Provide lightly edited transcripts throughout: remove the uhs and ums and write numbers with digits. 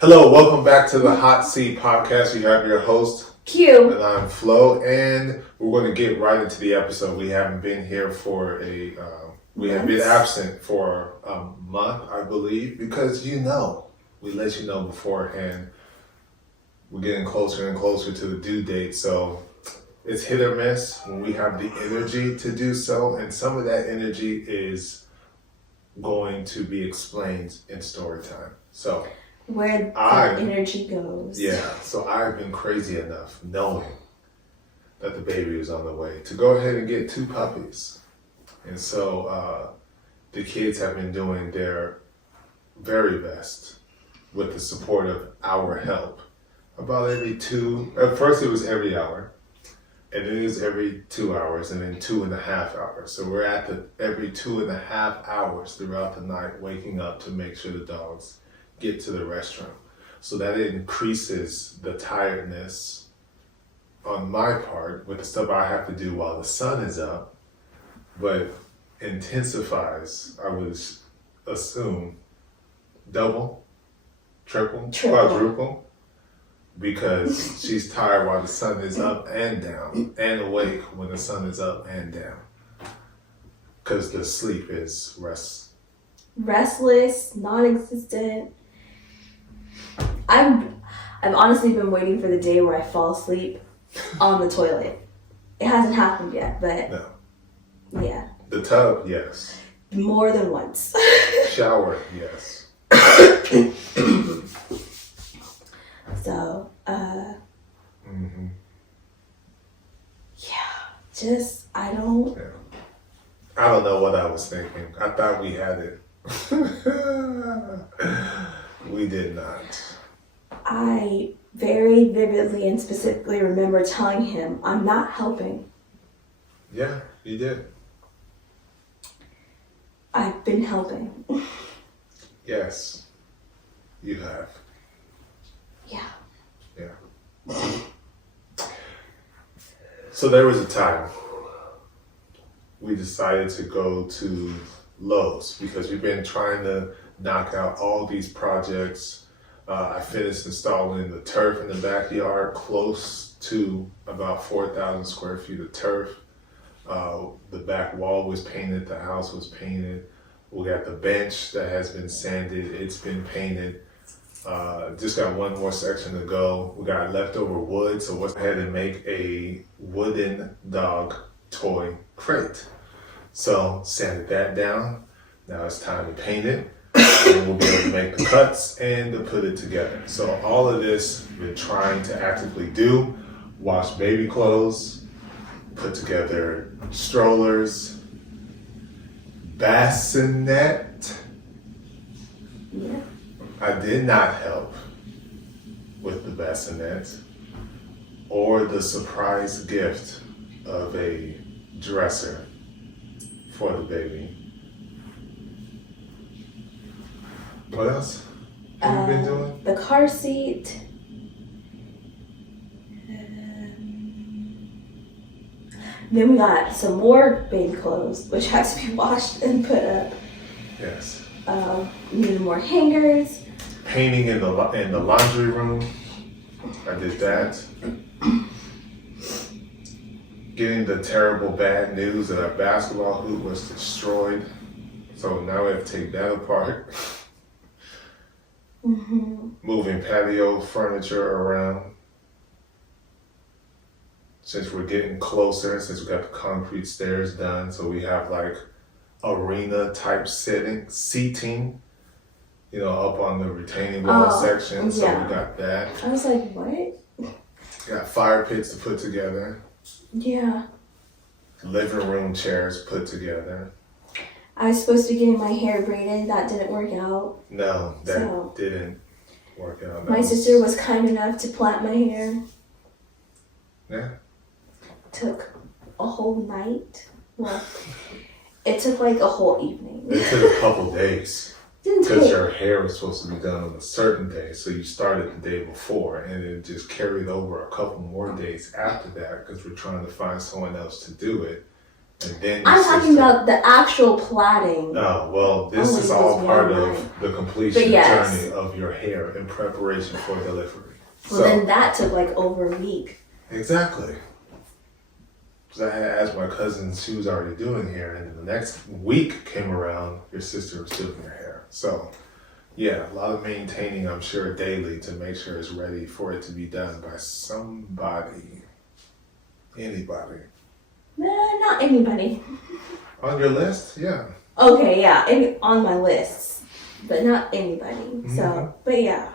Hello, welcome back to the HOTC podcast. You have your host, Q. and I'm FLO, and we're going to get right into the episode. We haven't been here for we have been absent for a month, I believe, because we let you know beforehand. We're getting closer and closer to the due date, so it's hit or miss when we have the energy to do so, and some of that energy is going to be explained in story time. So where the energy goes. Yeah, so I've been crazy enough knowing that the baby was on the way to go ahead and get 2 puppies. And so the kids have been doing their very best with the support of our help. About at first it was every hour, and then it was every 2 hours, and then 2.5 hours. So we're at every 2.5 hours throughout the night, waking up to make sure the dogs get to the restroom. So that increases the tiredness on my part with the stuff I have to do while the sun is up, but intensifies, I would assume, double, triple, quadruple, because she's tired while the sun is up and down, and awake when the sun is up and down, because the sleep is restless, non-existent. I've honestly been waiting for the day where I fall asleep on the toilet. It hasn't happened yet, but no. Yeah. The tub, yes. More than once. Shower, yes. So, I don't. Yeah. I don't know what I was thinking. I thought we had it. We did not. I very vividly and specifically remember telling him, I'm not helping. Yeah, you did. I've been helping. Yes, you have. Yeah. So there was a time we decided to go to Lowe's because we've been trying to knock out all these projects. I finished installing the turf in the backyard, close to about 4,000 square feet of turf. The back wall was painted, the house was painted. We got the bench that has been sanded, it's been painted. Just got one more section to go. We got leftover wood, so we'll go ahead and make a wooden dog toy crate. So sanded that down. Now it's time to paint it. And we'll be able to make the cuts and to put it together. So all of this we're trying to actively do: wash baby clothes, put together strollers, bassinet. Yeah. I did not help with the bassinet or the surprise gift of a dresser for the baby. What else have you been doing? The car seat. Then we got some more baby clothes, which has to be washed and put up. Yes. Needed more hangers. Painting in the laundry room. I did that. Getting the terrible bad news that our basketball hoop was destroyed. So now we have to take that apart. Moving patio furniture around. Since we're getting closer, since we got the concrete stairs done, so we have like arena type seating, up on the retaining wall section. So we got that. I was like, what? Got fire pits to put together. Yeah. Living room chairs put together. I was supposed to be getting my hair braided. That didn't work out. No, that didn't work out. My sister was kind enough to plait my hair. Yeah. Took a whole night. Well, it took like a whole evening. It took a couple days. Didn't Because take. your hair was supposed to be done on a certain day, so you started the day before, and it just carried over a couple more days after that because we're trying to find someone else to do it. And then I'm talking about the actual plaiting. Oh, well, this is all part of the completion journey of your hair in preparation for delivery. Well, then that took like over a week. Exactly. Because I had asked my cousin, she was already doing hair, and the next week came around, your sister was doing her hair. So, yeah, a lot of maintaining, I'm sure, daily to make sure it's ready for it to be done by somebody. Anybody. Not anybody. On your list? Yeah. Okay, yeah, on my lists, but not anybody. Mm-hmm. So, but yeah.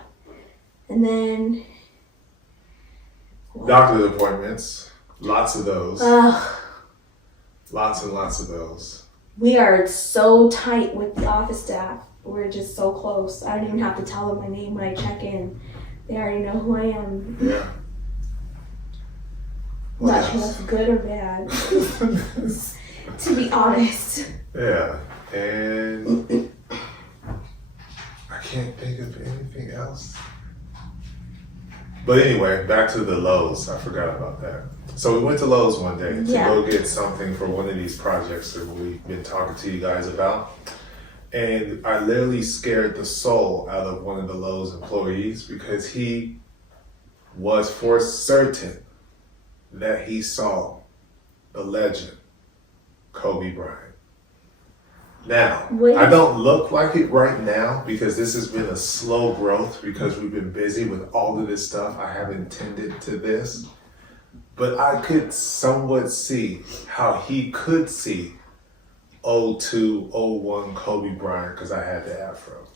And then... Doctor's appointments. Lots of those. Lots and lots of those. We are so tight with the office staff. We're just so close. I don't even have to tell them my name when I check in. They already know who I am. Yeah. Not sure that's good or bad. To be honest. Yeah. And I can't think of anything else. But anyway, back to the Lowe's. I forgot about that. So we went to Lowe's one day to go get something for one of these projects that we've been talking to you guys about. And I literally scared the soul out of one of the Lowe's employees because he was for certain that he saw the legend, Kobe Bryant. Now, I don't look like it right now because this has been a slow growth because we've been busy with all of this stuff. I haven't tended to this. But I could somewhat see how he could see 02, 01 Kobe Bryant because I had the afro.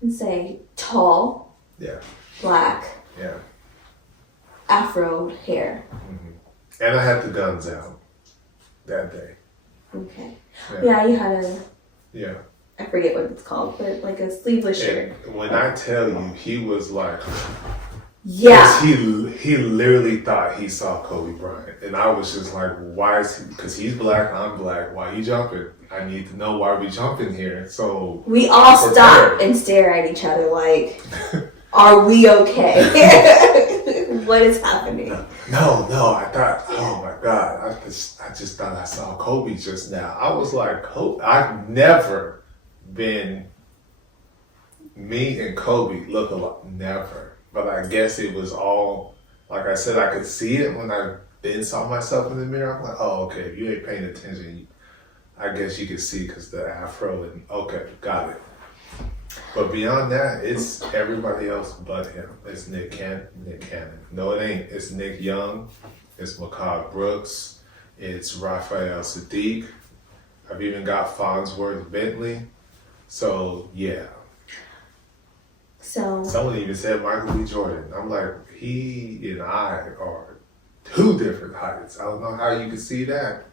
And say tall, black, afro hair. Mm-hmm. And I had the guns out that day. Okay. Yeah, you had a... Yeah. I forget what it's called, but like a sleeveless shirt. When I tell you, he was like... Yeah. He literally thought he saw Kobe Bryant. And I was just like, why is he... Because he's black, I'm black. Why you jumping? I need to know why we jumping here. So... We all stop and stare at each other like, are we okay? What is happening? No, I thought, oh my God, I just thought I saw Kobe just now. I was like, Kobe, I've never been, me and Kobe look alike, never. But I guess it was all, like I said, I could see it when I then saw myself in the mirror. I'm like, oh, okay, if you ain't paying attention, I guess you could see because the afro and, okay, got it. But beyond that, it's everybody else but him. It's Nick Cannon. No, it ain't. It's Nick Young. It's Macabre Brooks. It's Raphael Sadiq. I've even got Farnsworth Bentley. So, yeah. So someone even said Michael B. Jordan. I'm like, he and I are two different heights. I don't know how you could see that.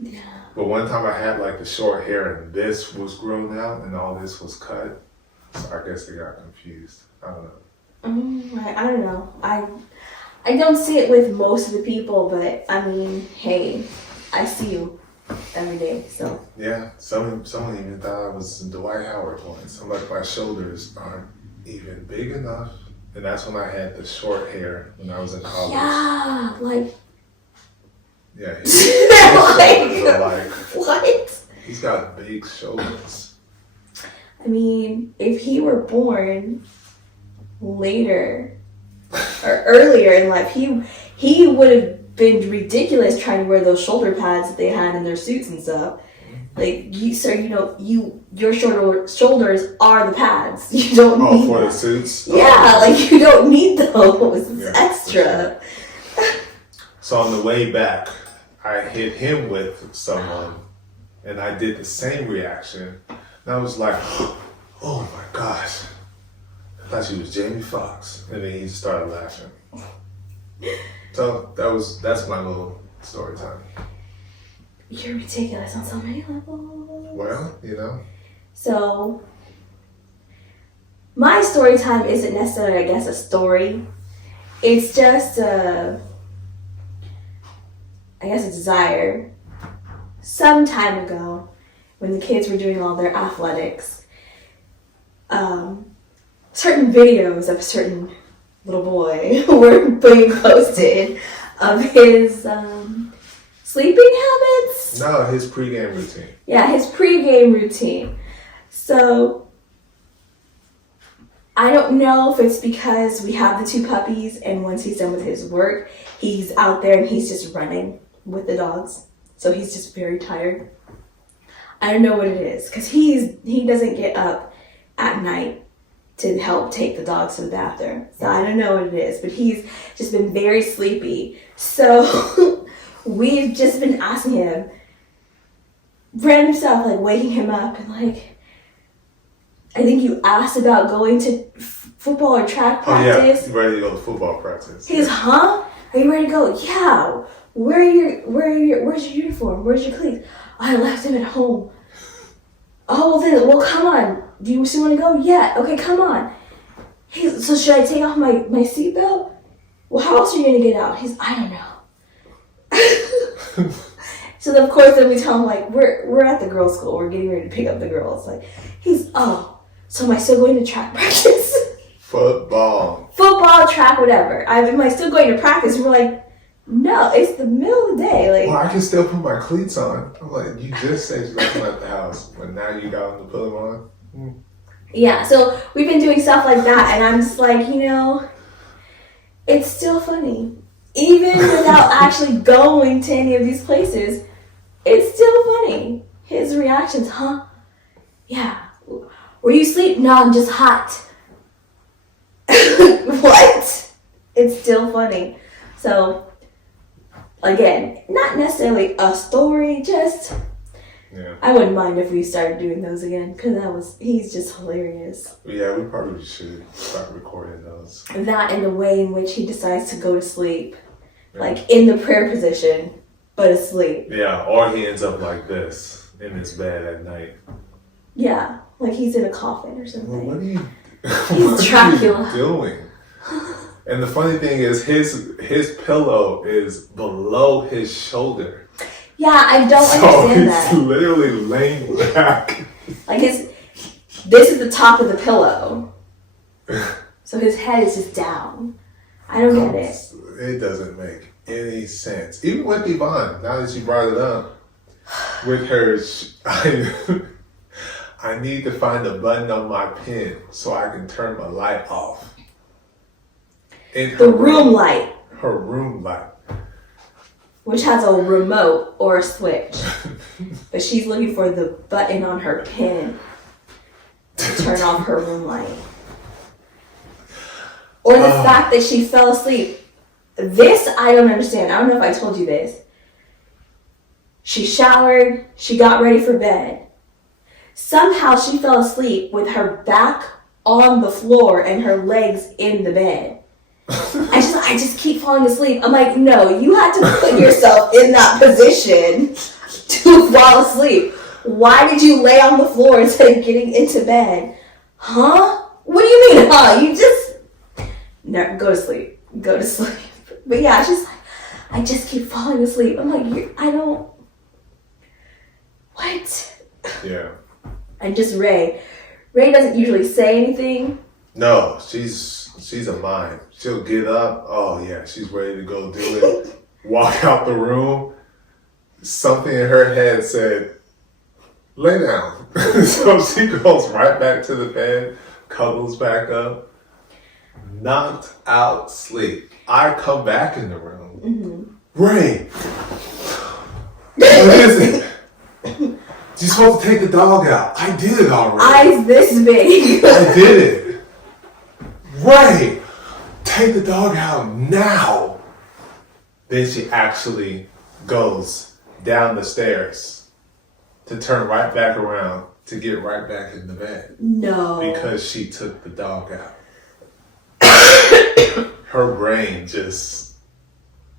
Yeah. But one time I had like the short hair and this was grown out and all this was cut. So I guess they got confused. I don't know. I don't know. I don't see it with most of the people, but I mean, hey, I see you every day, so. Yeah, someone even thought I was Dwight Howard once. I'm like, my shoulders aren't even big enough. And that's when I had the short hair when I was in college. Yeah, like. Yeah, his shoulders are like, what? He's got big shoulders. I mean, if he were born later or earlier in life, he would have been ridiculous trying to wear those shoulder pads that they had in their suits and stuff. Like, your shoulders are the pads. You don't need for the suits? Yeah, like you don't need those. It's extra. Sure. So on the way back, I hit him with someone, and I did the same reaction. And I was like, oh my gosh. I thought she was Jamie Foxx. And then he started laughing. So that's my little story time. You're ridiculous on so many levels. Well, So, my story time isn't necessarily, I guess, a story. It's just a desire. Some time ago, when the kids were doing all their athletics, certain videos of a certain little boy were being posted of his sleeping habits. No, his pregame routine. Yeah, his pregame routine. So I don't know if it's because we have the 2 puppies and once he's done with his work, he's out there and he's just running with the dogs. So he's just very tired. I don't know what it is because he doesn't get up at night to help take the dogs to the bathroom. So I don't know what it is, but he's just been very sleepy. So we've just been asking him random stuff, like waking him up and like, I think you asked about going to football or track practice. Oh yeah, ready to go to football practice. He goes, huh? Are you ready to go? Yeah. Where's your uniform? Where's your cleats? I left him at home. Oh, well, come on. Do you still want to go? Yeah. Okay, come on. So should I take off my seatbelt? Well, how else are you going to get out? I don't know. So of course then we tell him like, we're at the girls' school. We're getting ready to pick up the girls. Like, so am I still going to track practice? Football, track, whatever. Am I still going to practice? And we're like, no, it's the middle of the day. Like, well, I can still put my cleats on. I'm like, you just said you left them at the house, but now you got them to put them on. Yeah, so we've been doing stuff like that, and I'm just like, it's still funny. Even without actually going to any of these places, it's still funny. His reactions, huh? Yeah. Were you asleep? No, I'm just hot. What? It's still funny. So, again, not necessarily a story, just... Yeah. I wouldn't mind if we started doing those again, because he's just hilarious. Yeah, we probably should start recording those. That and the way in which he decides to go to sleep. Yeah. Like in the prayer position, but asleep. Yeah, or he ends up like this, in his bed at night. Yeah, like he's in a coffin or something. Well, what are you... He's Dracula. What are you doing? And the funny thing is, his pillow is below his shoulder. Yeah, I don't understand that. So he's literally laying back. Like this is the top of the pillow. So his head is just down. I don't get it. It doesn't make any sense. Even with Yvonne, now that you brought it up, with her, I need to find a button on my pen so I can turn my light off. In the room light. Her room light. Which has a remote or a switch. But she's looking for the button on her pen to turn off her room light. Or the fact that she fell asleep. This I don't understand. I don't know if I told you this. She showered, she got ready for bed. Somehow she fell asleep with her back on the floor and her legs in the bed. I just keep falling asleep. I'm like, no, you had to put yourself in that position to fall asleep. Why did you lay on the floor instead of getting into bed? Huh? What do you mean, huh? You just... No, go to sleep. Go to sleep. But yeah, it's just like, I just keep falling asleep. I'm like, I don't... What? Yeah. And just Ray. Ray doesn't usually say anything. No, she's a mime. She'll get up. Oh yeah, she's ready to go do it. Walk out the room. Something in her head said, "Lay down." So she goes right back to the bed, cuddles back up, knocked out sleep. I come back in the room. Mm-hmm. Ray, what is it? You're supposed to take the dog out. I did it already. Eyes this big. I did it. Ray, take the dog out now. Then she actually goes down the stairs to turn right back around to get right back in the bed. No. Because she took the dog out. Her brain just,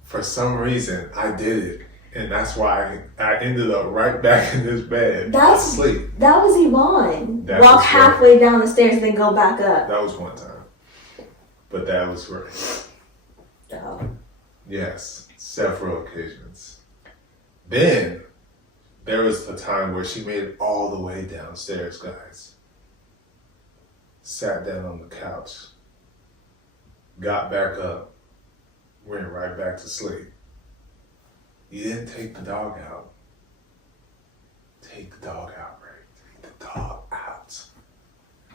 for some reason, I did it. And that's why I ended up right back in this bed asleep. That was Yvonne. Walk halfway down the stairs and then go back up. That was one time. But that was right. Oh. Yes, several occasions. Then, there was a time where she made it all the way downstairs, guys. Sat down on the couch. Got back up. Went right back to sleep. You didn't take the dog out. Take the dog out, Ray. Take the dog out.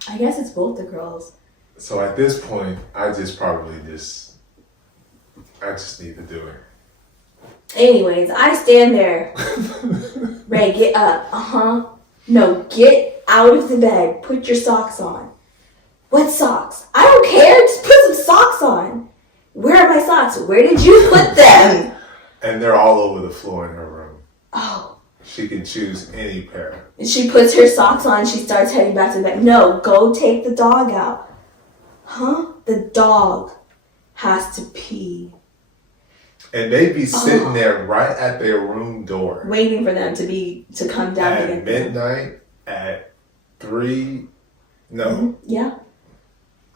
I guess it's both the girls. So at this point, I just need to do it. Anyways, I stand there. Ray, get up. No, get out of the bed. Put your socks on. What socks? I don't care. Just put some socks on. Where are my socks? Where did you put them? And they're all over the floor in her room. Oh. She can choose any pair. And she puts her socks on. She starts heading back to the bed. No, go take the dog out. Huh? The dog has to pee. And they'd be sitting there right at their room door. Waiting for them to come down at and get midnight, at 3, no. Mm-hmm. Yeah.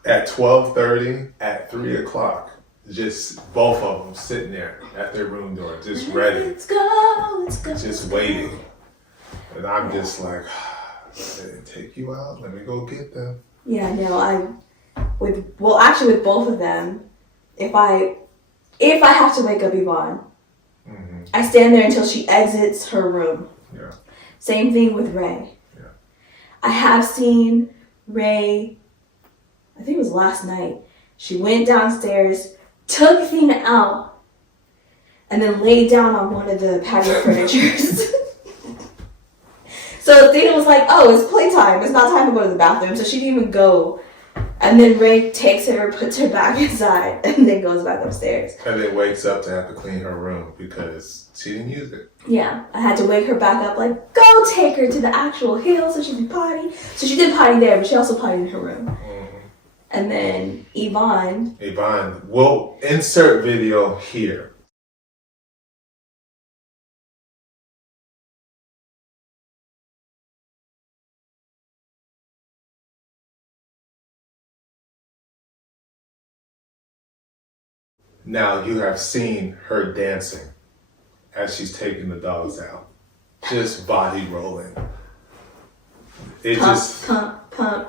At 12:30, at 3 o'clock. Just both of them sitting there at their room door, just ready. Let's go. Just waiting. And I'm just like, I didn't take you out. Let me go get them. Yeah, no, with both of them, if I have to wake up Yvonne, mm-hmm. I stand there until she exits her room. Yeah. Same thing with Ray. Yeah. I have seen Ray, I think it was last night, she went downstairs, took Athena out, and then laid down on one of the patio furnitures. So Athena was like, oh, it's playtime. It's not time to go to the bathroom. So she didn't even go. And then Ray takes her, puts her back inside, and then goes back upstairs. And then wakes up to have to clean her room because she didn't use it. Yeah, I had to wake her back up, like, go take her to the actual hill so she can potty. So she did potty there, but she also pottied in her room. Mm-hmm. And then Yvonne, we'll insert video here. Now you have seen her dancing as she's taking the dogs out. Just body rolling. pump.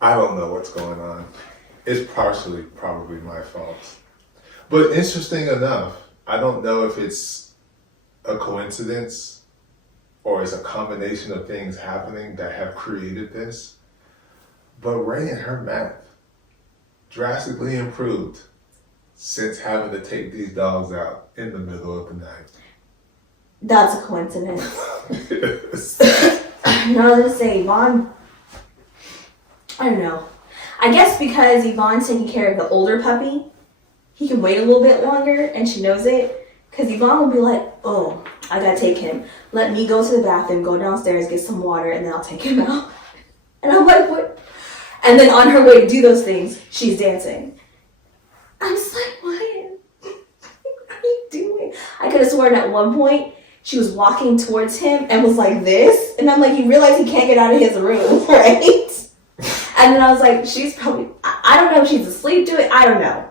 I don't know what's going on. It's partially probably my fault. But interesting enough, I don't know if it's a coincidence or it's a combination of things happening that have created this. But Ray and her math drastically improved since having to take these dogs out in the middle of the night. That's a coincidence. No, I was gonna say, Yvonne, I don't know. I guess because Yvonne's taking care of the older puppy, he can wait a little bit longer, and she knows it. Because Yvonne will be like, oh, I gotta take him. Let me go to the bathroom, go downstairs, get some water, and then I'll take him out. And I'm like, what? And then on her way to do those things, she's dancing. I'm just like, what are you doing? I could have sworn at one point she was walking towards him and was like this. And I'm like, you realize he can't get out of his room, right? And then I was like, she's probably, I don't know if she's asleep to it. I don't know.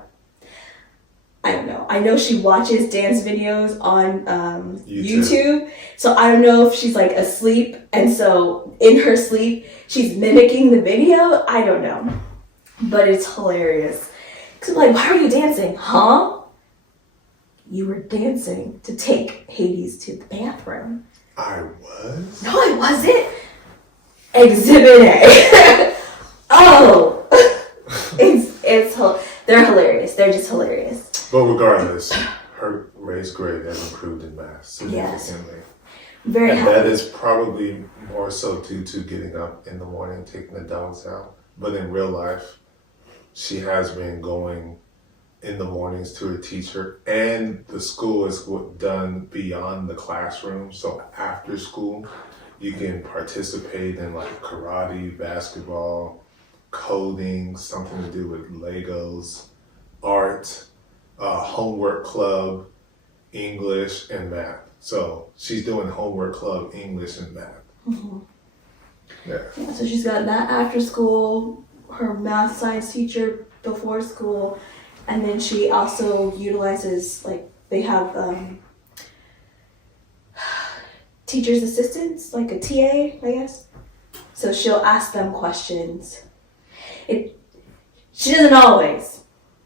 I know she watches dance videos on YouTube. So I don't know if she's like asleep. And so in her sleep, she's mimicking the video. I don't know. But it's hilarious. Because I'm like, why are you dancing? Huh? You were dancing to take Hades to the bathroom. I was? No, I wasn't. Exhibit A. Oh. They're hilarious. They're just hilarious. But regardless, her Ray's grade has improved in math significantly. Yes. Very and happy. that is probably more so due to getting up in the morning, taking the dogs out. But in real life, she has been going in the mornings to her teacher, and the school is done beyond the classroom. So after school, you can participate in like karate, basketball, coding, something to do with Legos, art, homework club, English, and math. So she's doing homework club, English, and math. Mm-hmm. Yeah. So she's got that after school, her math science teacher before school, and then she also utilizes, like, they have teacher's assistants, like a TA, I guess. So she'll ask them questions. She doesn't always,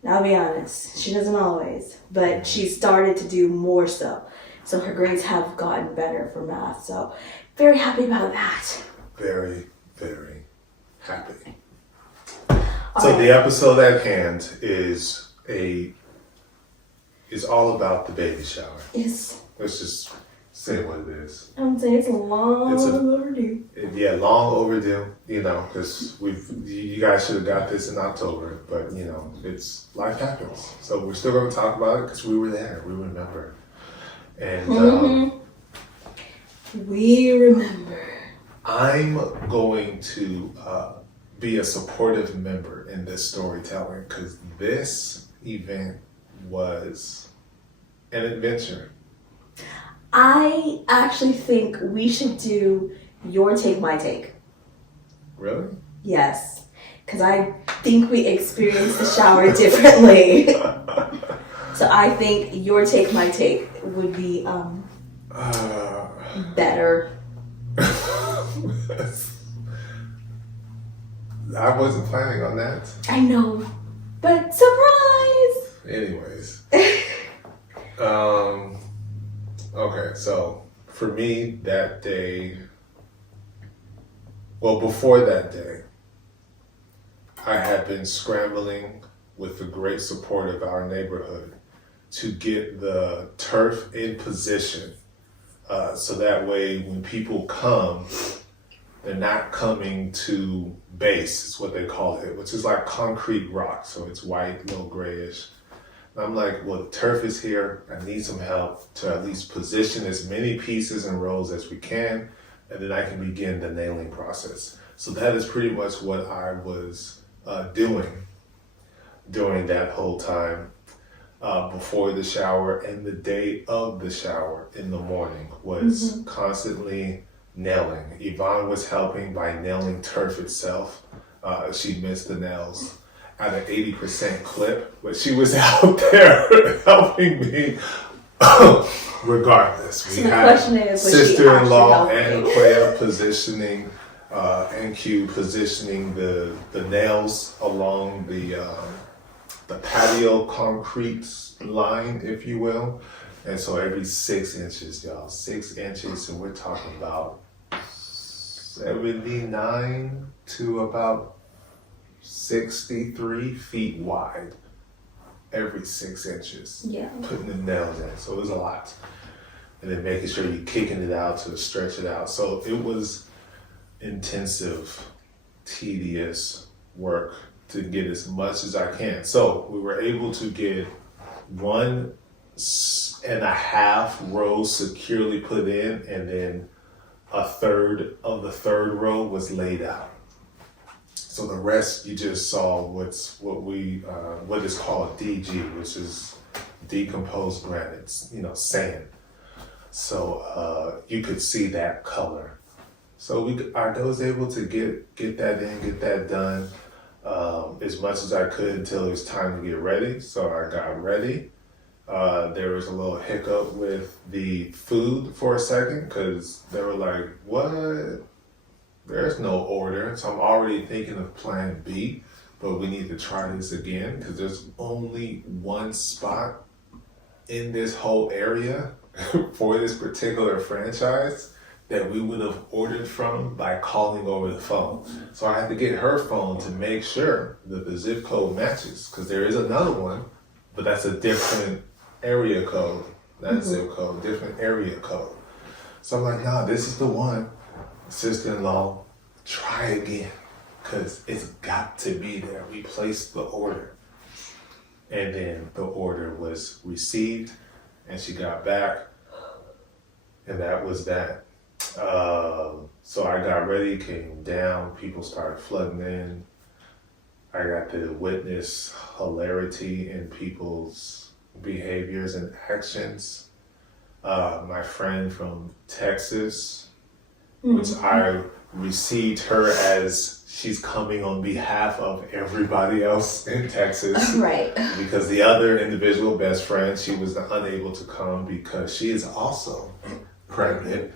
I'll be honest, she doesn't always, but she started to do more so. So her grades have gotten better for math. So very happy about that. Very, very happy. All So right. the episode at hand is all about the baby shower. Yes. Let's just say what it is. I would say it's long overdue. Yeah, long overdue, because you guys should have got this in October, but it's life happens. So we're still going to talk about it because we were there, we remember. And we remember. I'm going to be a supportive member in this storytelling because this event was an adventure. I actually think we should do your take, my take. Really? Yes, because I think we experienced the shower differently. So I think your take, my take would be better. I wasn't planning on that. I know, but surprise! Anyways. Okay, so for me that day, before that day, I had been scrambling with the great support of our neighborhood to get the turf in position. So that way when people come, they're not coming to base, is what they call it, which is like concrete rock. So it's white, a little grayish. And I'm like, well, the turf is here. I need some help to at least position as many pieces and rows as we can. And then I can begin the nailing process. So that is pretty much what I was doing during that whole time. Before the shower and the day of the shower in the morning was constantly nailing. Yvonne was helping by nailing turf itself. She missed the nails at an 80% clip, but she was out there helping me regardless. So the question is, was sister-in-law she and Quaya positioning, NQ positioning the nails along the patio concrete line, if you will. And so every 6 inches, y'all, 6 inches, and we're talking about 79 to about 63 feet wide, every 6 inches. Yeah. Putting the nails in, so it was a lot. And then making sure you're kicking it out to stretch it out. So it was intensive, tedious work to get as much as I can. So we were able to get 1.5 rows securely put in, and then a third of the third row was laid out. So the rest you just saw what is called DG, which is decomposed granite, sand. So you could see that color. So I was able to get that in, get that done. As much as I could until it was time to get ready. So I got ready. There was a little hiccup with the food for a second because they were like, what? There's no order. So I'm already thinking of plan B, but we need to try this again because there's only one spot in this whole area for this particular franchise that we would have ordered from by calling over the phone. So I had to get her phone to make sure that the zip code matches, because there is another one, but that's a different area code, not zip code, different area code. So I'm like, nah, this is the one. Sister-in-law, try again, because it's got to be there. We placed the order. And then the order was received, and she got back, and that was that. So I got ready, came down, people started flooding in. I got to witness hilarity in people's behaviors and actions. My friend from Texas, which I received her as she's coming on behalf of everybody else in Texas. Right. Because the other individual best friend, she was unable to come because she is also pregnant.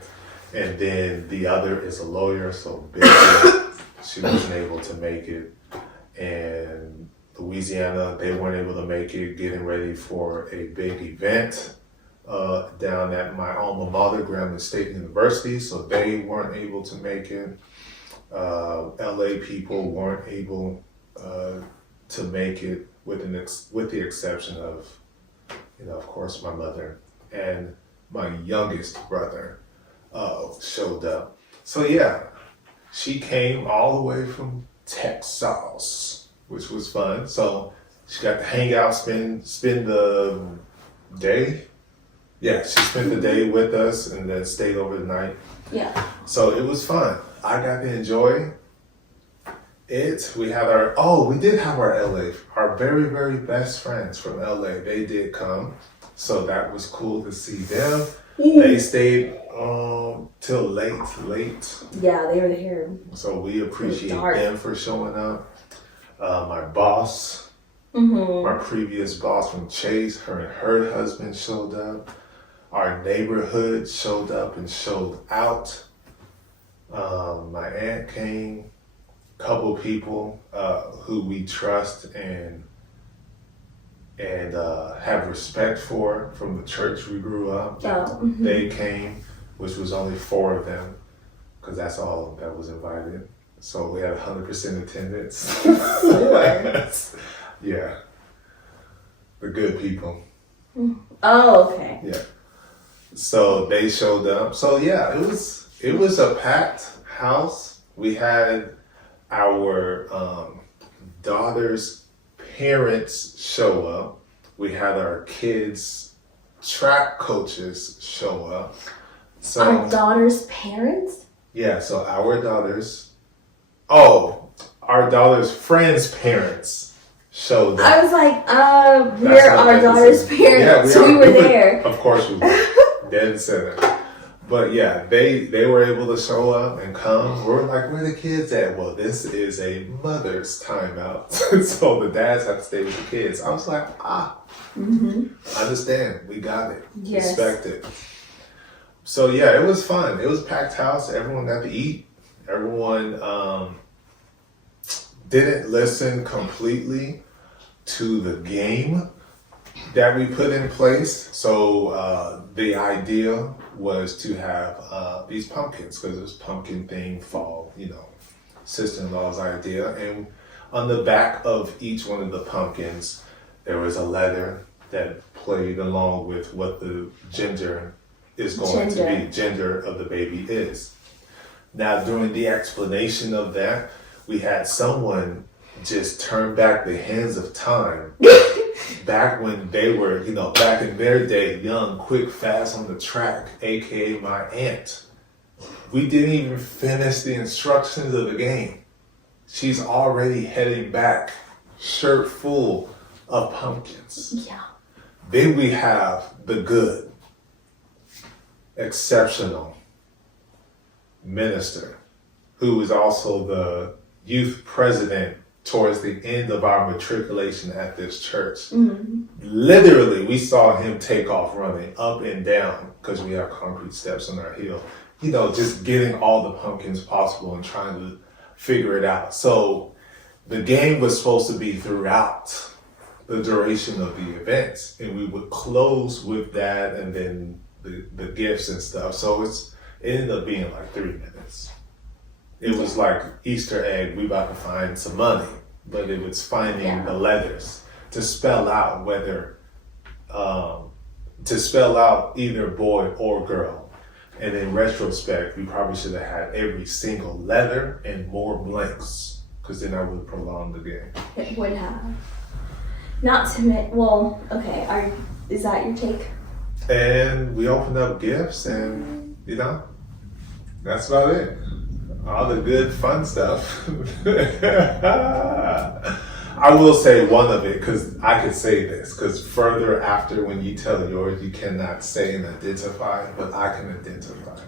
And then the other is a lawyer, so busy, she wasn't able to make it. And Louisiana, they weren't able to make it, getting ready for a big event down at my alma mater, Grambling State University, so they weren't able to make it. LA people weren't able to make it, with the exception of, of course, my mother and my youngest brother showed up. So yeah, she came all the way from Texas, which was fun. So she got to hang out, spend the day. Yeah, she spent the day with us and then stayed over the night. Yeah. So it was fun. I got to enjoy it. We did have our very, very best friends from LA. They did come. So that was cool to see them. They stayed till late. Yeah, they were here. So we appreciate them for showing up. My boss, my previous boss from Chase, her and her husband showed up. Our neighborhood showed up and showed out. My aunt came, a couple people who we trust and have respect for from the church we grew up. They came, which was only 4 of them, because that's all that was invited. So we had 100% attendance. Yeah, the good people. Oh, okay. Yeah. So they showed up. So yeah, it was a packed house. We had our daughter's parents show up. We had our kids' track coaches show up. So our daughter's parents? Yeah, so our daughter's friends' parents showed up. I was like, we're our daughter's parents. Yeah, we were there. Of course we were. Dead center. But yeah, they were able to show up and come. We're like, where the kids at? Well, this is a mother's timeout. So the dads have to stay with the kids. I was like, understand. We got it. Yes. Respect it. So yeah, it was fun. It was a packed house. Everyone got to eat. Everyone didn't listen completely to the game that we put in place. So the idea was to have these pumpkins, because it was pumpkin themed fall, sister-in-law's idea. And on the back of each one of the pumpkins, there was a letter that played along with what the gender is going to be, gender of the baby is. Now, during the explanation of that, we had someone just turn back the hands of time. Back when they were, back in their day, young, quick, fast on the track, aka my aunt. We didn't even finish the instructions of the game. She's already heading back, shirt full of pumpkins. Yeah. Then we have the good, exceptional minister, who is also the youth president towards the end of our matriculation at this church. Literally, we saw him take off running up and down, because we have concrete steps on our hill, just getting all the pumpkins possible and trying to figure it out. So the game was supposed to be throughout the duration of the events, and we would close with that and then the gifts and stuff. So it ended up being like 3 minutes. It was like Easter egg, we about to find some money, but it was finding the letters to spell out whether, either boy or girl. And in retrospect, we probably should have had every single letter and more blanks, because then I would have prolonged the game. It would have. Not to me. Well, okay. Is that your take? And we opened up gifts, and that's about it. All the good fun stuff. I will say one of it, because I could say this, because further after, when you tell yours, you cannot say and identify, but I can identify.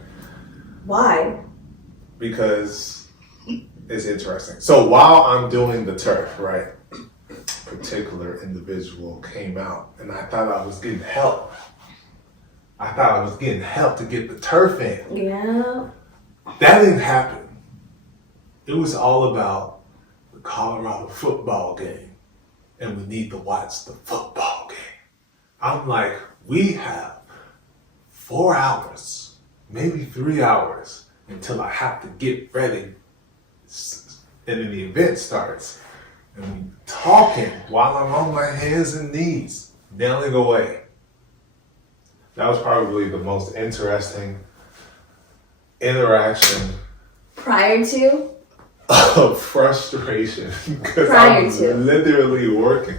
Why? Because it's interesting. So while I'm doing the turf, right, a particular individual came out, and I thought I was getting help. To get the turf in. Yeah. That didn't happen. It was all about the Colorado football game, and we need to watch the football game. I'm like, we have 4 hours, maybe 3 hours until I have to get ready. And then the event starts. And we talking while I'm on my hands and knees, nailing away. That was probably the most interesting interaction Prior to? Of frustration. Because Prior I'm to. literally working.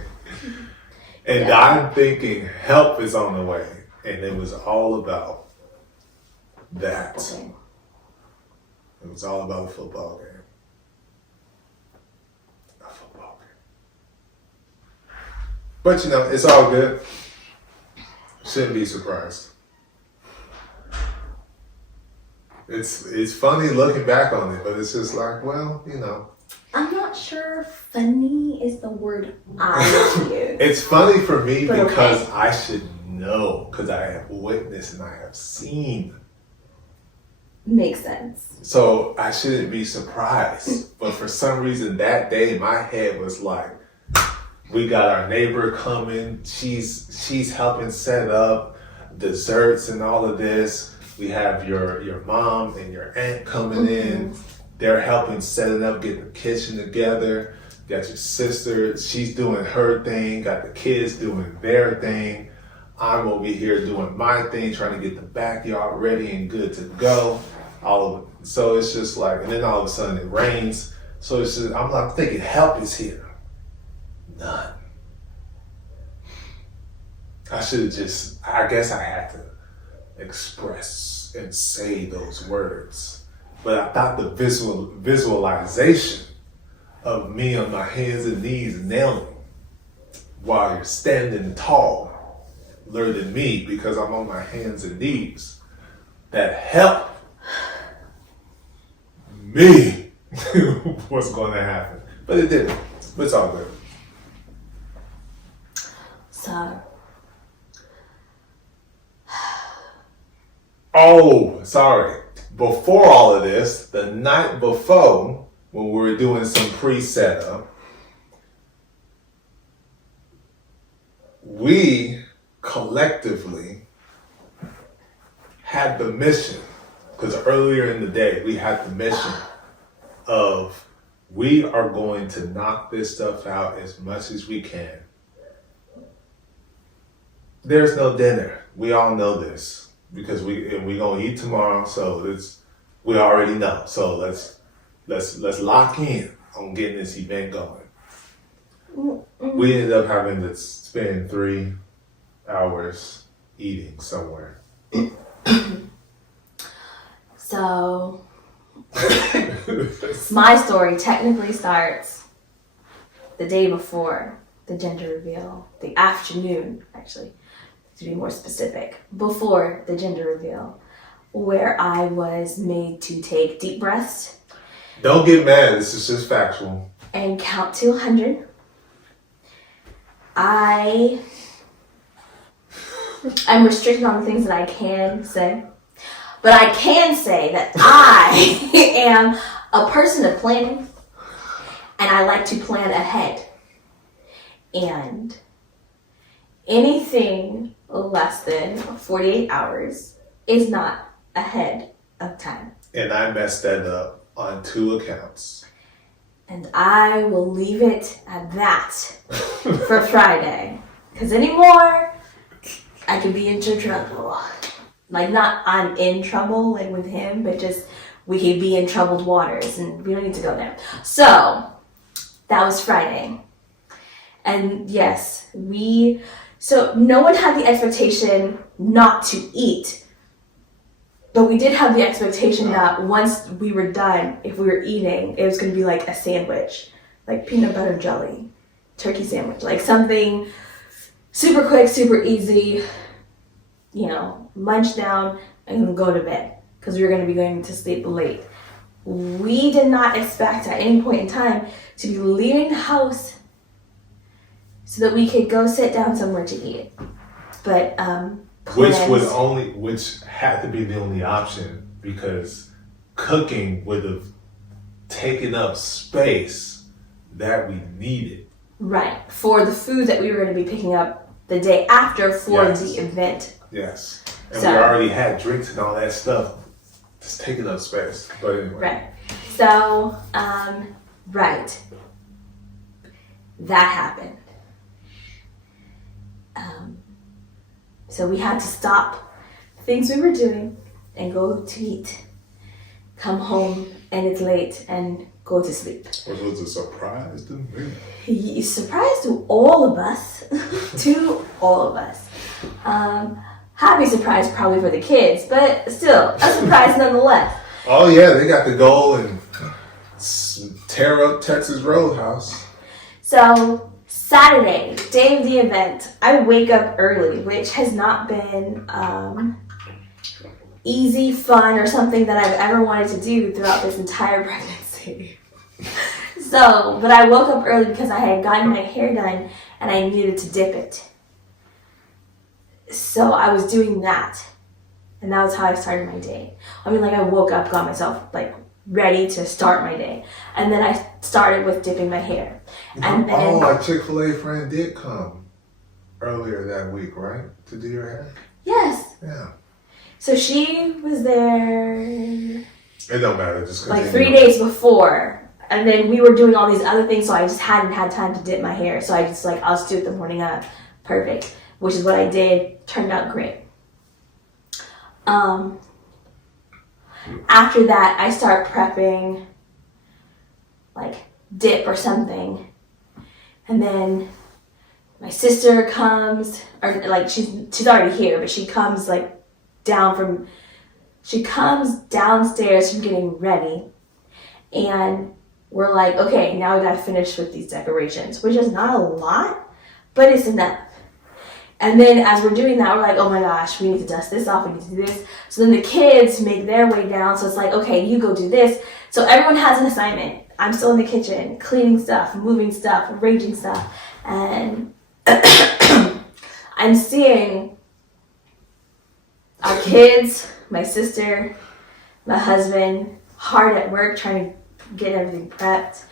And Yeah. I'm thinking help is on the way. And it was all about that. Okay. It was all about a football game. A football game. But you know, it's all good. Shouldn't be surprised. It's funny looking back on it, but it's just like, well, you know. I'm not sure funny is the word I would use. It's funny for me But because okay. I should know, because I have witnessed and I have seen. Makes sense. So I shouldn't be surprised. But for some reason that day, my head was like, we got our neighbor coming. She's helping set up desserts and all of this. We have your mom and your aunt coming in. They're helping set it up, get the kitchen together. Got your sister, she's doing her thing. Got the kids doing their thing. I'm over here doing my thing, trying to get the backyard ready and good to go. So it's just like, and then all of a sudden it rains. So it's just, I'm thinking help is here. None. I guess I had to express and say those words. But I thought the visualization of me on my hands and knees nailing while you're standing tall lured than me because I'm on my hands and knees. That helped me what's going to happen. But it didn't. But it's all good. So. Oh, sorry. Before all of this, the night before, when we were doing some pre-setup, we collectively had the mission, because earlier in the day, we had the mission of we are going to knock this stuff out as much as we can. There's no dinner. We all know this. Because we gonna eat tomorrow, so we already know. So let's lock in on getting this event going. We ended up having to spend 3 hours eating somewhere. So my story technically starts the day before the gender reveal, the afternoon actually. To be more specific, before the gender reveal, where I was made to take deep breaths. Don't get mad, this is just factual. And count to 100. I'm restricted on the things that I can say. But I can say that I am a person of planning, and I like to plan ahead. And anything less than 48 hours is not ahead of time. And I messed that up on 2 accounts. And I will leave it at that for Friday. Because anymore, I could be into trouble. Like, not I'm in trouble, like with him, but just we could be in troubled waters, and we don't need to go there. So, that was Friday. And yes, so no one had the expectation not to eat. But we did have the expectation that once we were done, if we were eating, it was going to be like a sandwich. Like peanut butter jelly, turkey sandwich. Like something super quick, super easy. You know, munch down and go to bed. Because we were going to be going to sleep late. We did not expect at any point in time to be leaving the house so that we could go sit down somewhere to eat. But which had to be the only option, because cooking would have taken up space that we needed. Right, for the food that we were going to be picking up the day after for Yes. the event. Yes. And we already had drinks and all that stuff. Just taking up space. But anyway. Right. So, right. That happened. So we had to stop things we were doing and go to eat. Come home and it's late and go to sleep. Which was a surprise to me. He's surprised to all of us. To all of us. Happy surprise probably for the kids, but still a surprise nonetheless. Oh yeah, they got to go and tear up Texas Roadhouse. So Saturday, day of the event, I wake up early, which has not been easy, fun, or something that I've ever wanted to do throughout this entire pregnancy. But I woke up early because I had gotten my hair done and I needed to dip it. So I was doing that. And that was how I started my day. I mean, I woke up, got myself, ready to start my day. And then I started with dipping my hair. And then... our Chick-fil-A friend did come earlier that week, right? To do your hair? Yes. Yeah. So she was there... It don't matter, just 3 days before. And then we were doing all these other things, so I just hadn't had time to dip my hair. So I just I'll just do it the morning up. Perfect. Which is what I did. Turned out great. After that, I start prepping dip or something. And then my sister comes, or she's already here, but she comes downstairs from getting ready. And we're okay, now we gotta finish with these decorations, which is not a lot, but it's enough. And then as we're doing that, we're oh my gosh, we need to dust this off, we need to do this. So then the kids make their way down, so it's okay, you go do this. So everyone has an assignment. I'm still in the kitchen, cleaning stuff, moving stuff, arranging stuff. And I'm seeing our kids, my sister, my husband, hard at work trying to get everything prepped.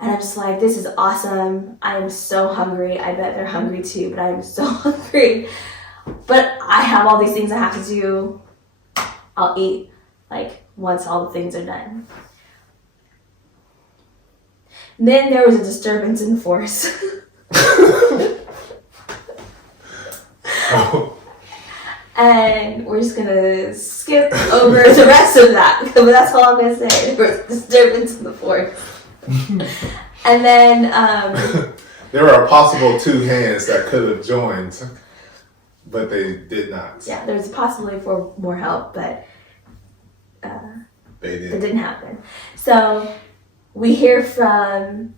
And I'm just this is awesome. I am so hungry. I bet they're hungry too, but I am so hungry. But I have all these things I have to do. I'll eat once all the things are done. And then there was a disturbance in force. Oh. And we're just gonna skip over the rest of that. But that's all I'm gonna say. There was disturbance in the force. And then there are possible two hands that could have joined, but they did not. Yeah, there's possibility for more help, but it didn't happen. So we hear from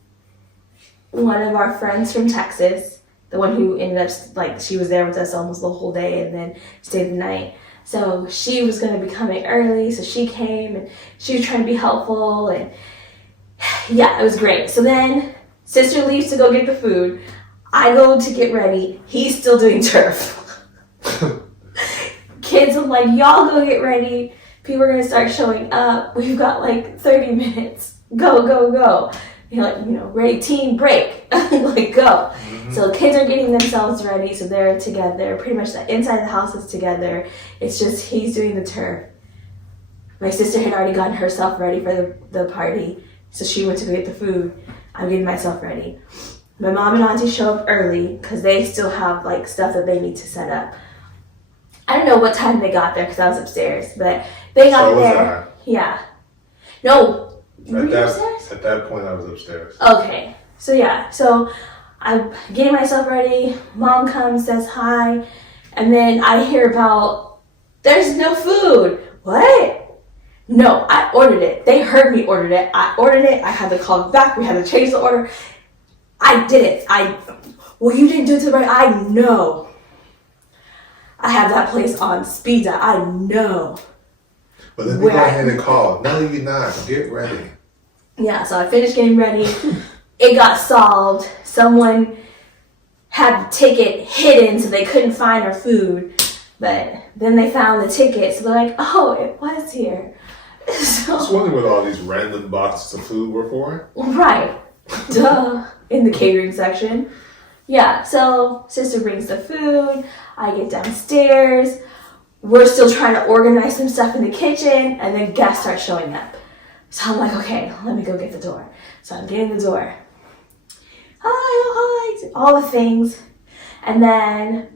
one of our friends from Texas, the one who ended up she was there with us almost the whole day and then stayed the night. So she was going to be coming early, so she came and she was trying to be helpful, and yeah, it was great. So then sister leaves to go get the food. I go to get ready. He's still doing turf. Kids, I'm y'all go get ready. People are going to start showing up. We've got 30 minutes. Go, go, go. Ready, team, break. Go. Mm-hmm. So kids are getting themselves ready. So they're together. Pretty much the inside of the house is together. It's just he's doing the turf. My sister had already gotten herself ready for the party. So she went to go get the food. I'm getting myself ready. My mom and auntie show up early because they still have stuff that they need to set up. I don't know what time they got there because I was upstairs, but they got there. Yeah. No. Were you upstairs? At that point, I was upstairs. Okay. So yeah. So I'm getting myself ready. Mom comes, says hi, and then I hear about there's no food. What? No, I ordered it. They heard me ordered it. I ordered it. I had to call back. We had to change the order. I did it. Well, you didn't do it to the right. I know. I have that place on speed dial. I know. But let me go ahead and call. No, you're not. Get ready. Yeah, so I finished getting ready. It got solved. Someone had the ticket hidden so they couldn't find our food. But then they found the ticket, so they're oh, it was here. So, I was wondering what all these random boxes of food were for. Right. Duh. In the catering section. Yeah, so sister brings the food. I get downstairs. we're still trying to organize some stuff in the kitchen, and then guests start showing up. So I'm like, okay, let me go get the door. So I'm getting the door. Hi, all the things. And then...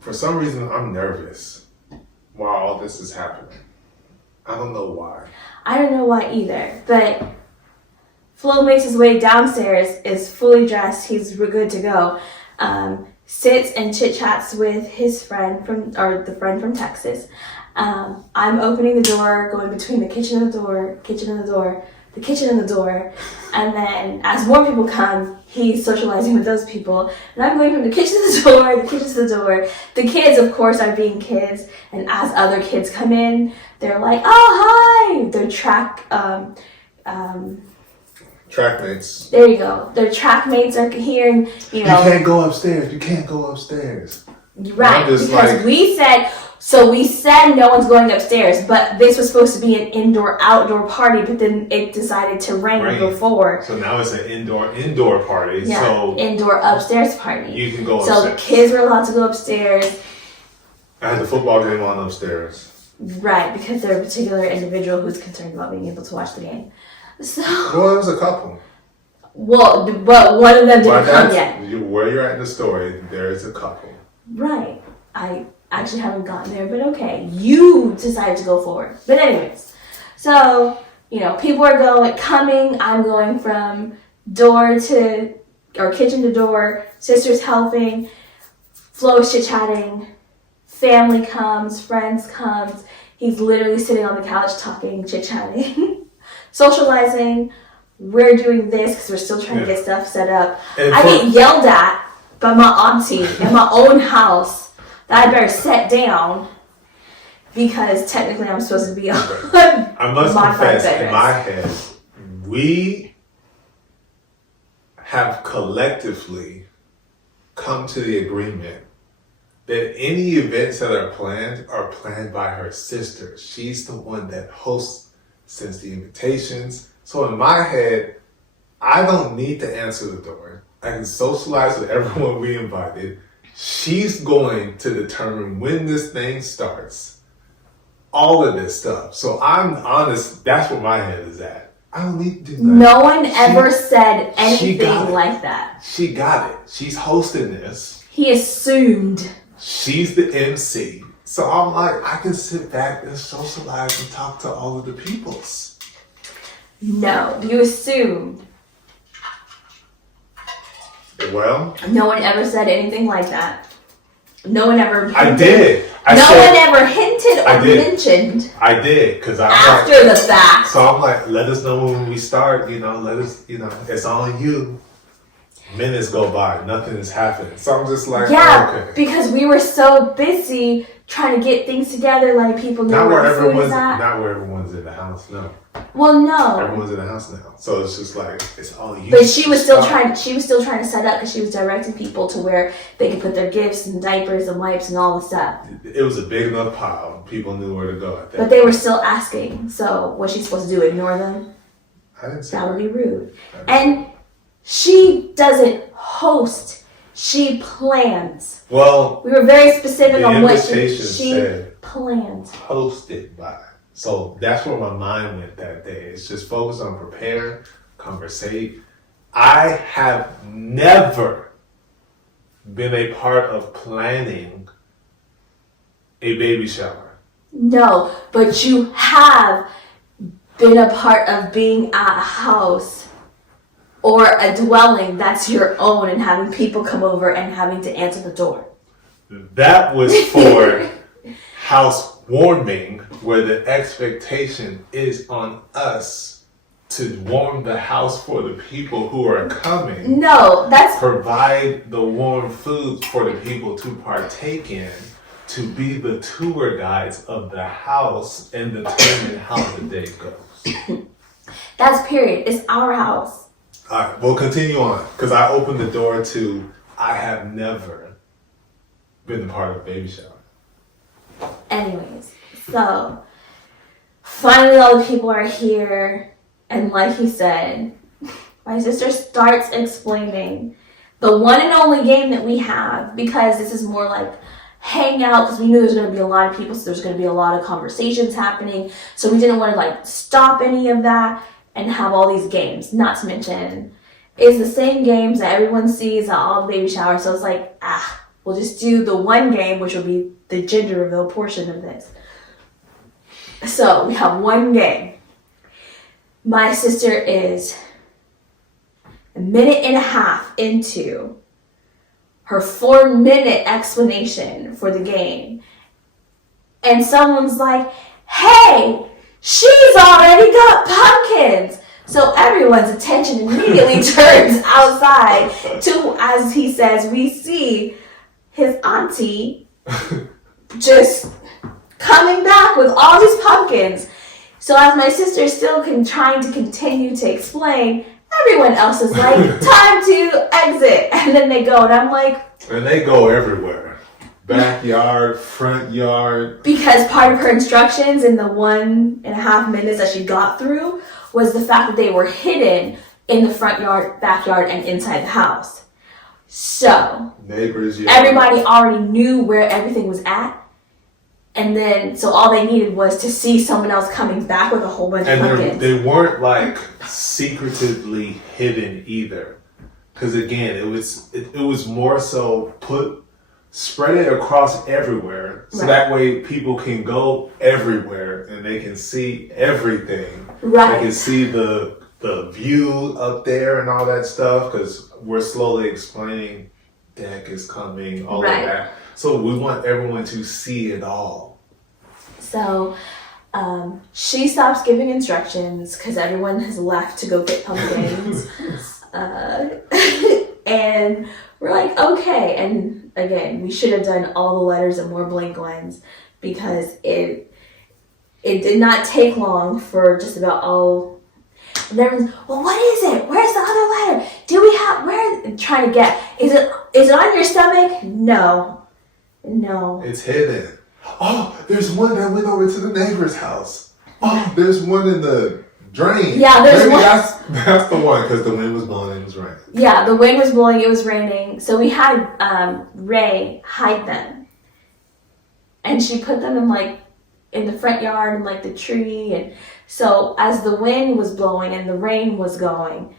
For some reason, I'm nervous while all this is happening. I don't know why. I don't know why either, but Flo makes his way downstairs, is fully dressed, he's good to go. Sits and chit-chats with his friend the friend from Texas. I'm opening the door, going between the kitchen and the door, the kitchen and the door, and then as more people come, he's socializing with those people, and I'm going from the kitchen to the door, the kitchen to the door. The kids, of course, are being kids, and as other kids come in, they're like, oh, hi! They're Trackmates. there you go. Their track mates are here, and You can't go upstairs. You can't go upstairs. Right, because we said no one's going upstairs, but this was supposed to be an indoor-outdoor party, but then it decided to rain before. So now it's an indoor party. Yeah, so indoor upstairs party. You can go so upstairs. So the kids were allowed to go upstairs. I had the football game on upstairs. Right, because they're a particular individual who's concerned about being able to watch the game. So. Well, it was a couple. Well, but one of them didn't come yet. Where you're at in the story, there is a couple. Right. I actually haven't gotten there, but okay. You decided to go forward. But anyways, so, people are coming. I'm going from kitchen to door. Sister's helping. Flo's chit-chatting. Family comes. Friends comes. He's literally sitting on the couch talking, chit-chatting, socializing. We're doing this because we're still trying to get stuff set up. I get yelled at by my auntie in my own house that I better sit down because technically I'm supposed to be on I must confess, in my head, we have collectively come to the agreement that any events that are planned by her sister. She's the one that hosts, sends the invitations. So in my head, I don't need to answer the door. I can socialize with everyone we invited. She's going to determine when this thing starts. All of this stuff. So I'm honest, that's where my head is at. I don't need to do that. No one ever said anything like that. She got it. She's hosting this. He assumed. She's the MC. So I'm like, I can sit back and socialize and talk to all of the peoples. No, you assumed. Well, no one ever said anything like that. No one ever hinted. I did. No one ever hinted or mentioned. I did, because after the fact. So I'm like, let us know when we start, let us, it's on you. Minutes go by, nothing is happening. So I'm just like, okay. Because we were so busy trying to get things together, letting people know where the food is at. Not where everyone's in the house, no. Well, no. Everyone's in the house now, so it's just like it's all you. But she was still trying. She was still trying to set up because she was directing people to where they could put their gifts and diapers and wipes and all the stuff. It was a big enough pile. People knew where to go. But they were still asking. So what's she supposed to do? Ignore them? I didn't say that would be rude. And she doesn't host. She plans. Well, we were very specific on what she said plans. Hosted by. So that's where my mind went that day. It's just focused on prepare, conversate. I have never been a part of planning a baby shower. No, but you have been a part of being at a house or a dwelling that's your own and having people come over and having to answer the door. That was for housewarming, where the expectation is on us to warm the house for the people who are coming. No, that's... Provide the warm food for the people to partake in, to be the tour guides of the house and determine how the day goes. That's period. It's our house. All right, we'll continue on, because I opened the door to, I have never been a part of a baby shower. Anyways, so finally all the people are here, and like he said, my sister starts explaining the one and only game that we have, because this is more like hang out because we knew there was going to be a lot of people, so there's going to be a lot of conversations happening. So we didn't want to like stop any of that and have all these games. Not to mention, it's the same games that everyone sees at all the baby showers. So it's like, we'll just do the one game, which will be the gender reveal portion of this. So we have one game. My sister is a minute and a half into her 4-minute explanation for the game. And someone's like, hey, she's already got pumpkins. So everyone's attention immediately turns outside to, as he says, we see his auntie just coming back with all these pumpkins. So as my sister is still trying to continue to explain, everyone else is like, time to exit. And then they go, and I'm like... And they go everywhere. Backyard, front yard. Because part of her instructions in the 1.5 minutes that she got through was the fact that they were hidden in the front yard, backyard, and inside the house. So, neighbors, everybody already knew where everything was at. And then, so all they needed was to see someone else coming back with a whole bunch of pumpkins. And they weren't like secretively hidden either. Because again, it was more so spread it across everywhere. So that way people can go everywhere and they can see everything. Right. They can see the view up there and all that stuff. Because we're slowly explaining deck is coming, all of that. So we want everyone to see it all. So she stops giving instructions because everyone has left to go get pumpkins. And we're like, okay. And again, we should have done all the letters and more blank lines because it did not take long for just about all. And everyone's, well, what is it? Where's the other letter? Do we have, where? Trying to get, is it on your stomach? No. It's hidden. Oh, there's one that went over to the neighbor's house. Oh, there's one in the drain. Yeah, there's maybe one. That's the one because the wind was blowing and it was raining. Yeah, the wind was blowing, it was raining. So we had Ray hide them. And she put them in the front yard and like the tree. And so as the wind was blowing and the rain was going,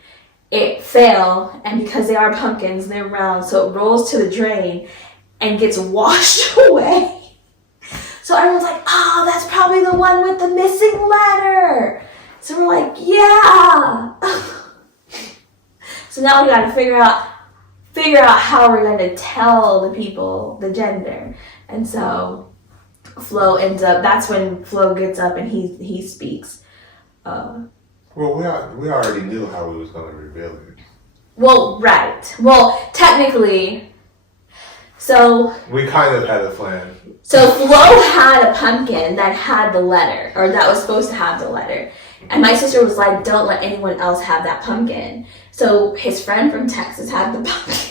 it fell. And because they are pumpkins, they're round. So it rolls to the drain and gets washed away. So everyone's like, oh, that's probably the one with the missing letter. So we're like, yeah. So now we got to figure out how we're going to tell the people the gender. And so Flo ends up, that's when Flo gets up and he speaks. Well, we already knew how we was going to reveal it. Well, right. Well, technically, so... We kind of had a plan. So Flo had a pumpkin that had the letter, or that was supposed to have the letter. And my sister was like, don't let anyone else have that pumpkin. So his friend from Texas had the pumpkin.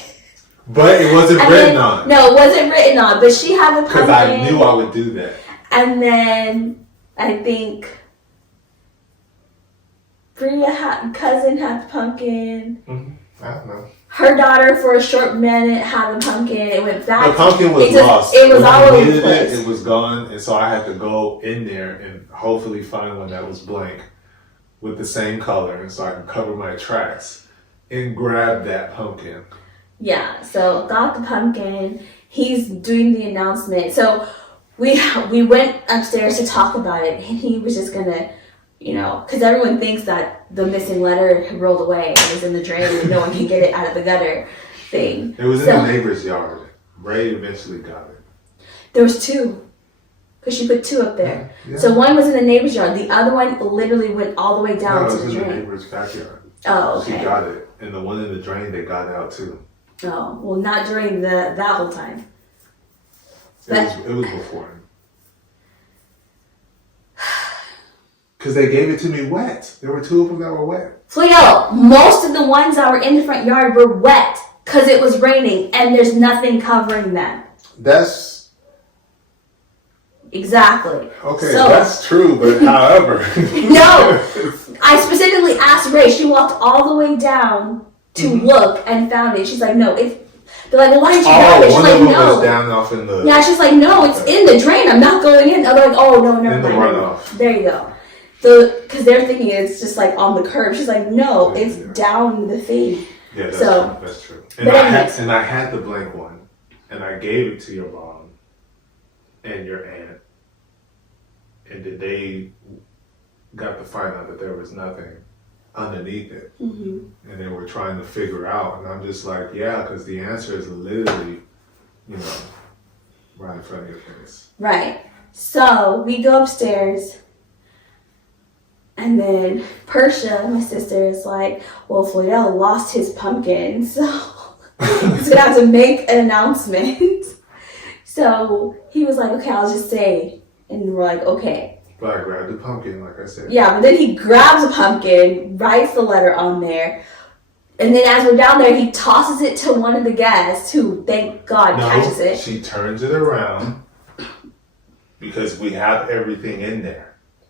But it wasn't written on. No, it wasn't written on, but she had the pumpkin. Because I knew I would do that. And then I think cousin had the pumpkin. Mm-hmm. I don't know. Her daughter, for a short minute, had the pumpkin. It went back. The pumpkin was lost. It was all over the place. It was gone, and so I had to go in there and hopefully find one that was blank with the same color, and so I could cover my tracks and grab that pumpkin. Yeah. So got the pumpkin. He's doing the announcement. So we went upstairs to talk about it, and he was just gonna, because everyone thinks that the missing letter rolled away and was in the drain and no one can get it out of the gutter thing. It was in the neighbor's yard. Ray eventually got it. There was 2. Because she put 2 up there. Yeah. So one was in the neighbor's yard. The other one literally went all the way down to the drain. No, it was in the neighbor's backyard. Oh, okay. She got it. And the one in the drain, they got out too. Oh, well, not during that whole time. It was before. Because they gave it to me wet. There were 2 of them that were wet. So, most of the ones that were in the front yard were wet because it was raining and there's nothing covering them. That's... Exactly. Okay, so, that's true, but however... No! I specifically asked Ray. She walked all the way down to look and found it. She's like, no, They're like, well, why didn't you grab it? She's one like, of them no. was down off in the... Yeah, she's like, no, it's in the drain. I'm not going in. I'm like, oh, no, never in the mind. runoff. There you go. Because they're thinking it's just like on the curb. She's like, no, it's down the thing. Yeah, that's so, true. That's true. And I had the blank one, and I gave it to your mom and your aunt, and they got to find out that there was nothing underneath it, and they were trying to figure out, and I'm just like, yeah, because the answer is literally, right in front of your face. Right. So we go upstairs. And then Persha, my sister, is like, well, Floydell lost his pumpkin, so he's going to have to make an announcement. So he was like, okay, I'll just say. And we're like, okay. But I grabbed the pumpkin, like I said. Yeah, but then he grabs a pumpkin, writes the letter on there, and then as we're down there, he tosses it to one of the guests who, thank God, catches it. She turns it around because we have everything in there.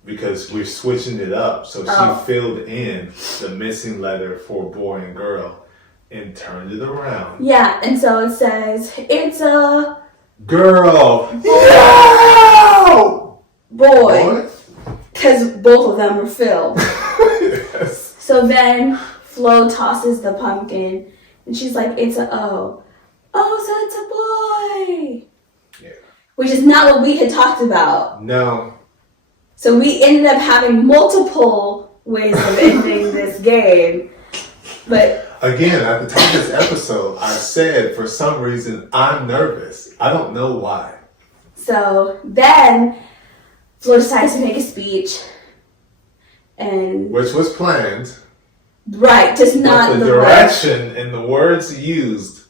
Because we're switching it up. So she filled in the missing letter for boy and girl and turned it around. Yeah, and so it says, it's a... girl! No! Boy. Because both of them were filled. Yes. So then Flo tosses the pumpkin and she's like, it's a O. Oh, so it's a boy. Yeah. Which is not what we had talked about. No. So we ended up having multiple ways of ending this game. But again, at the top of this episode, I said for some reason I'm nervous. I don't know why. So then Flo decides to make a speech. And which was planned. Right, just not but the direction and the words used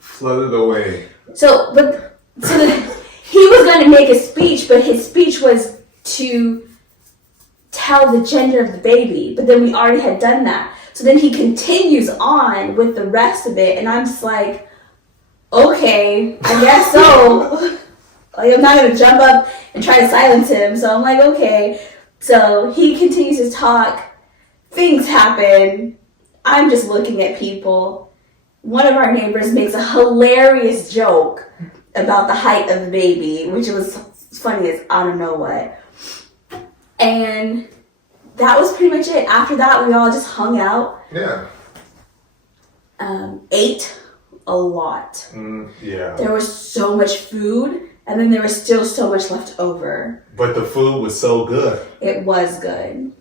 floated away. So he was going to make a speech, but his speech was to tell the gender of the baby. But then we already had done that. So then he continues on with the rest of it. And I'm just like, okay, I guess so. Like, I'm not going to jump up and try to silence him. So I'm like, okay. So he continues his talk. Things happen. I'm just looking at people. One of our neighbors makes a hilarious joke about the height of the baby, which was funny as I don't know what. And that was pretty much it. After that, we all just hung out. Yeah. Ate a lot. Yeah. There was so much food, and then there was still so much left over. But the food was so good. It was good.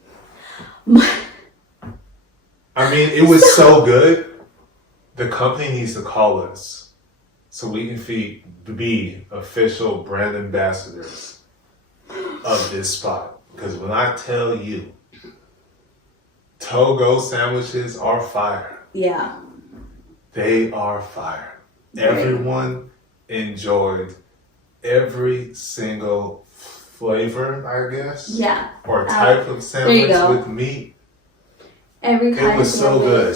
I mean, it was so good. The company needs to call us so we can be official brand ambassadors of this spot. Because when I tell you, Togo sandwiches are fire. Yeah. They are fire. Right. Everyone enjoyed every single flavor, I guess. Yeah. Or type of sandwich with meat. Every kind of sandwich. It was so good.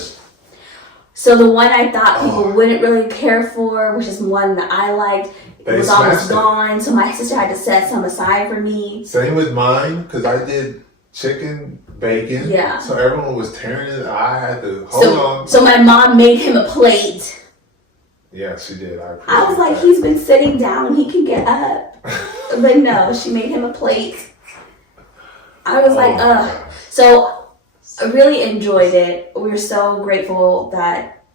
So the one I thought people wouldn't really care for, which is one that I liked, it was almost gone. So my sister had to set some aside for me. Same with mine, because I did chicken, bacon. Yeah. So everyone was tearing it. I had to hold on. So my mom made him a plate. Yeah, she did. I was like, he's been sitting down. He can get up. But no, she made him a plate. I was like, ugh. So I really enjoyed it. We were so grateful that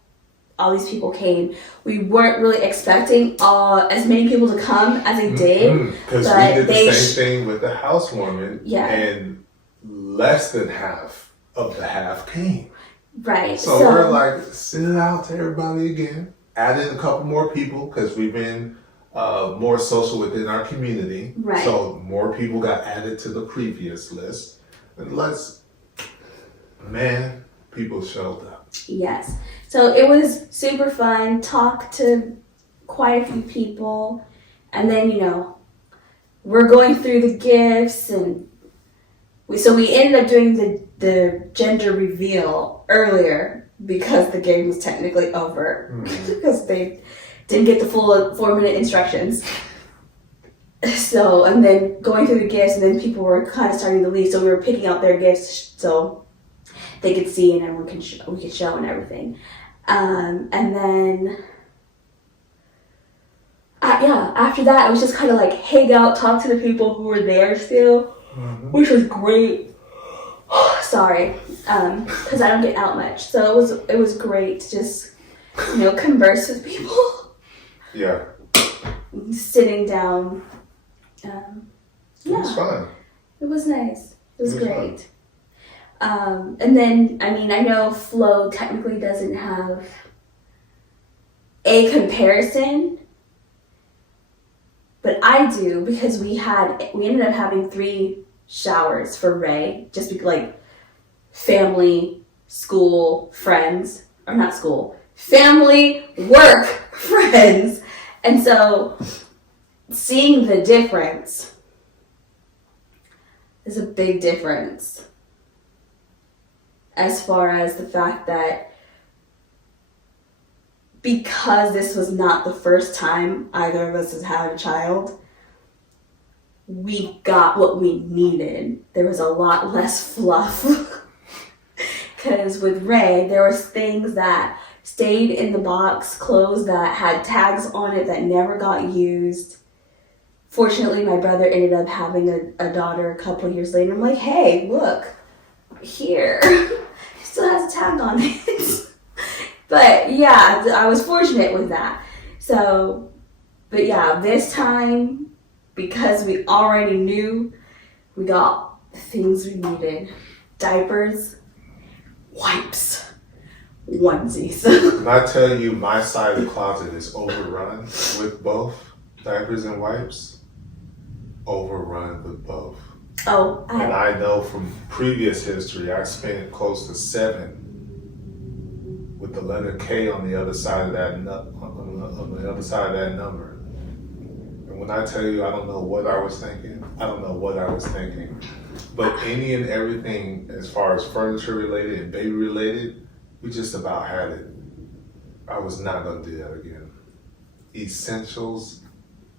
all these people came. We weren't really expecting as many people to come as they did. Because we did the same thing with the housewarming. Yeah. And less than half of the half came. Right. So we're like, send it out to everybody again. Add in a couple more people because we've been more social within our community. Right. So more people got added to the previous list. And people showed up. Yes. So it was super fun. Talked to quite a few people. And then, we're going through the gifts and we ended up doing the gender reveal earlier because the game was technically over. Because they didn't get the full 4-minute instructions. So, and then going through the gifts and then people were kind of starting to leave. So we were picking out their gifts so they could see and everyone we could show and everything. And then, after that, it was just kind of like hang out, talk to the people who were there still, which was great. Sorry, because I don't get out much, so it was great to just converse with people. Yeah. Sitting down. It was fun. It was nice. It was great. And then, I mean, I know FLO technically doesn't have a comparison, but I do, because we ended up having 3 showers for Ray, just because, like, family, school, friends, or not school, family, work, friends. And so, seeing the difference is a big difference, as far as the fact that because this was not the first time either of us has had a child, we got what we needed. There was a lot less fluff. Because with Ray, there was things that stayed in the box, clothes that had tags on it that never got used. Fortunately, my brother ended up having a daughter a couple years later. I'm like, hey, look, here. It still has a tag on it. But yeah, I was fortunate with that. So, but yeah, this time, because we already knew, we got the things we needed. Diapers, wipes, onesies. When I tell you my side of the closet is overrun with both diapers and wipes, overrun with both. Oh, and I know from previous history, I spent close to 7 with the letter K on the other side of that on the other side of that number. And when I tell you I don't know what I was thinking, I don't know what I was thinking. But any and everything as far as furniture related and baby related, we just about had it. I was not gonna do that again. Essentials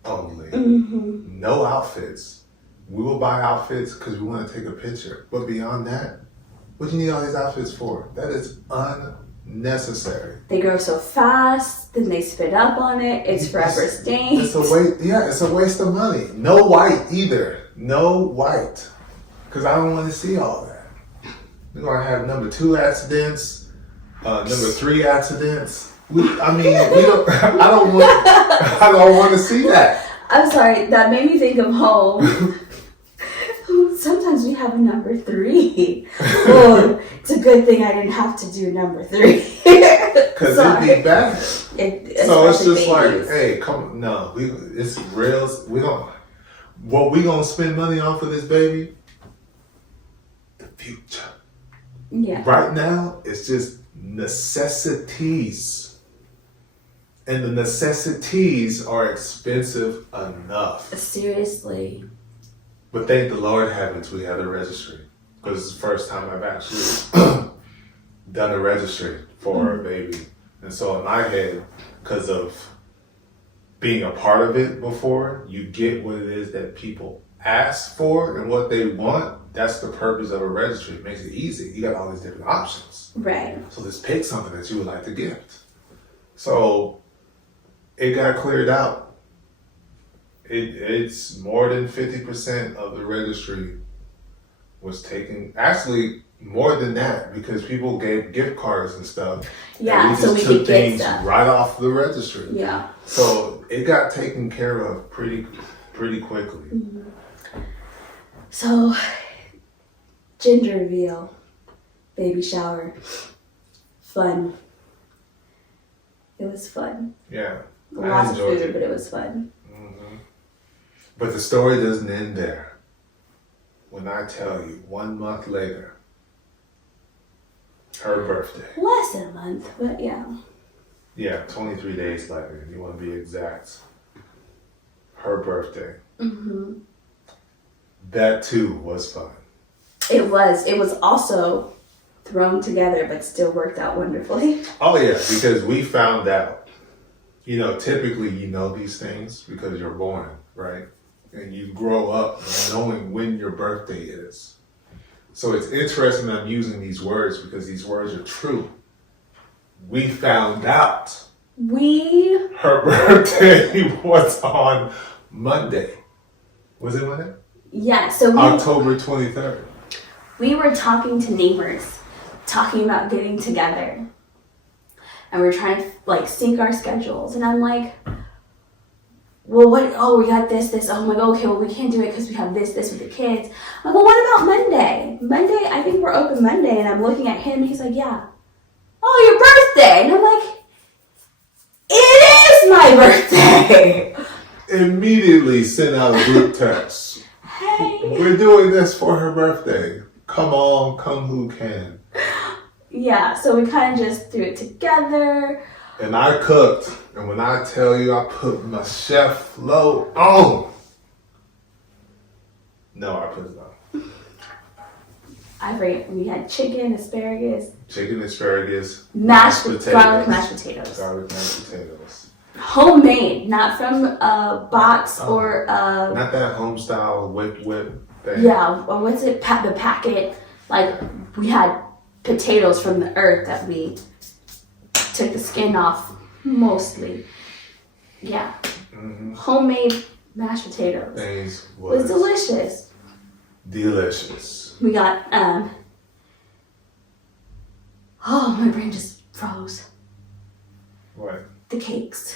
only. Mm-hmm. No outfits. We will buy outfits because we want to take a picture. But beyond that, what do you need all these outfits for? That is unnecessary. They grow so fast, then they spit up on it. It's forever stained. It's a waste. Yeah, it's a waste of money. No white either. No white, because I don't want to see all that. We're gonna have number 2 accidents, number 3 accidents. We don't. I don't want to see that. I'm sorry. That made me think of home. Sometimes we have a number 3. Oh, it's a good thing I didn't have to do number 3. Because it'd be bad. So it's just babies. like, hey, come, no, it's real. What we gonna spend money on for this baby? The future. Yeah. Right now, it's just necessities. And the necessities are expensive enough. Seriously. But thank the Lord heavens we had a registry. Because it's the first time I've actually done a registry for a baby. And so in my head, because of being a part of it before, you get what it is that people ask for and what they want. That's the purpose of a registry. It makes it easy. You got all these different options. Right. So just pick something that you would like to gift. So it got cleared out. It's more than 50% of the registry was taken. Actually, more than that, because people gave gift cards and stuff. Yeah, and so we took could get things stuff right off the registry. Yeah. So it got taken care of pretty quickly. Mm-hmm. So, gender reveal, baby shower, fun. It was fun. Yeah, Lots I of enjoyed food, it. but it was fun. Mm-hmm. But the story doesn't end there. When I tell you, 1 month later, her birthday. Less than a month, but yeah. Yeah, 23 days later, you want to be exact. Her birthday. Mm-hmm. That too was fun. It was. It was also thrown together, but still worked out wonderfully. Oh yeah, because we found out, typically you know these things because you're born, right? And you grow up knowing when your birthday is. So it's interesting I'm using these words because these words are true. we found out We her birthday was on Monday. Was it Monday? Yeah, so October 23rd. We were talking to neighbors, talking about getting together. And we are trying to like sync our schedules. And I'm like, well, what? Oh, we got this. Oh, I'm like, okay, well, we can't do it because we have this with the kids. I'm like, well, what about Monday? Monday, I think we're open Monday. And I'm looking at him, and he's like, yeah. Oh, your birthday. And I'm like, it is my birthday. Immediately sent out a group text. Hey. We're doing this for her birthday. Come on, come who can. Yeah, so we kind of just threw it together. And I cooked. And when I tell you I put my chef FLO on. No, I put it on. I forget, we had chicken, asparagus. Chicken, asparagus, Mashed potatoes. garlic mashed potatoes. Garlic mashed potatoes. Homemade, not from a box or a... Not that home style whip thing. Yeah, or what's it? The packet. Like, we had potatoes from the earth that we took the skin off, mostly. Yeah. Mm-hmm. Homemade mashed potatoes. Things It was delicious. Delicious. We got, oh, my brain just froze. What? The cakes.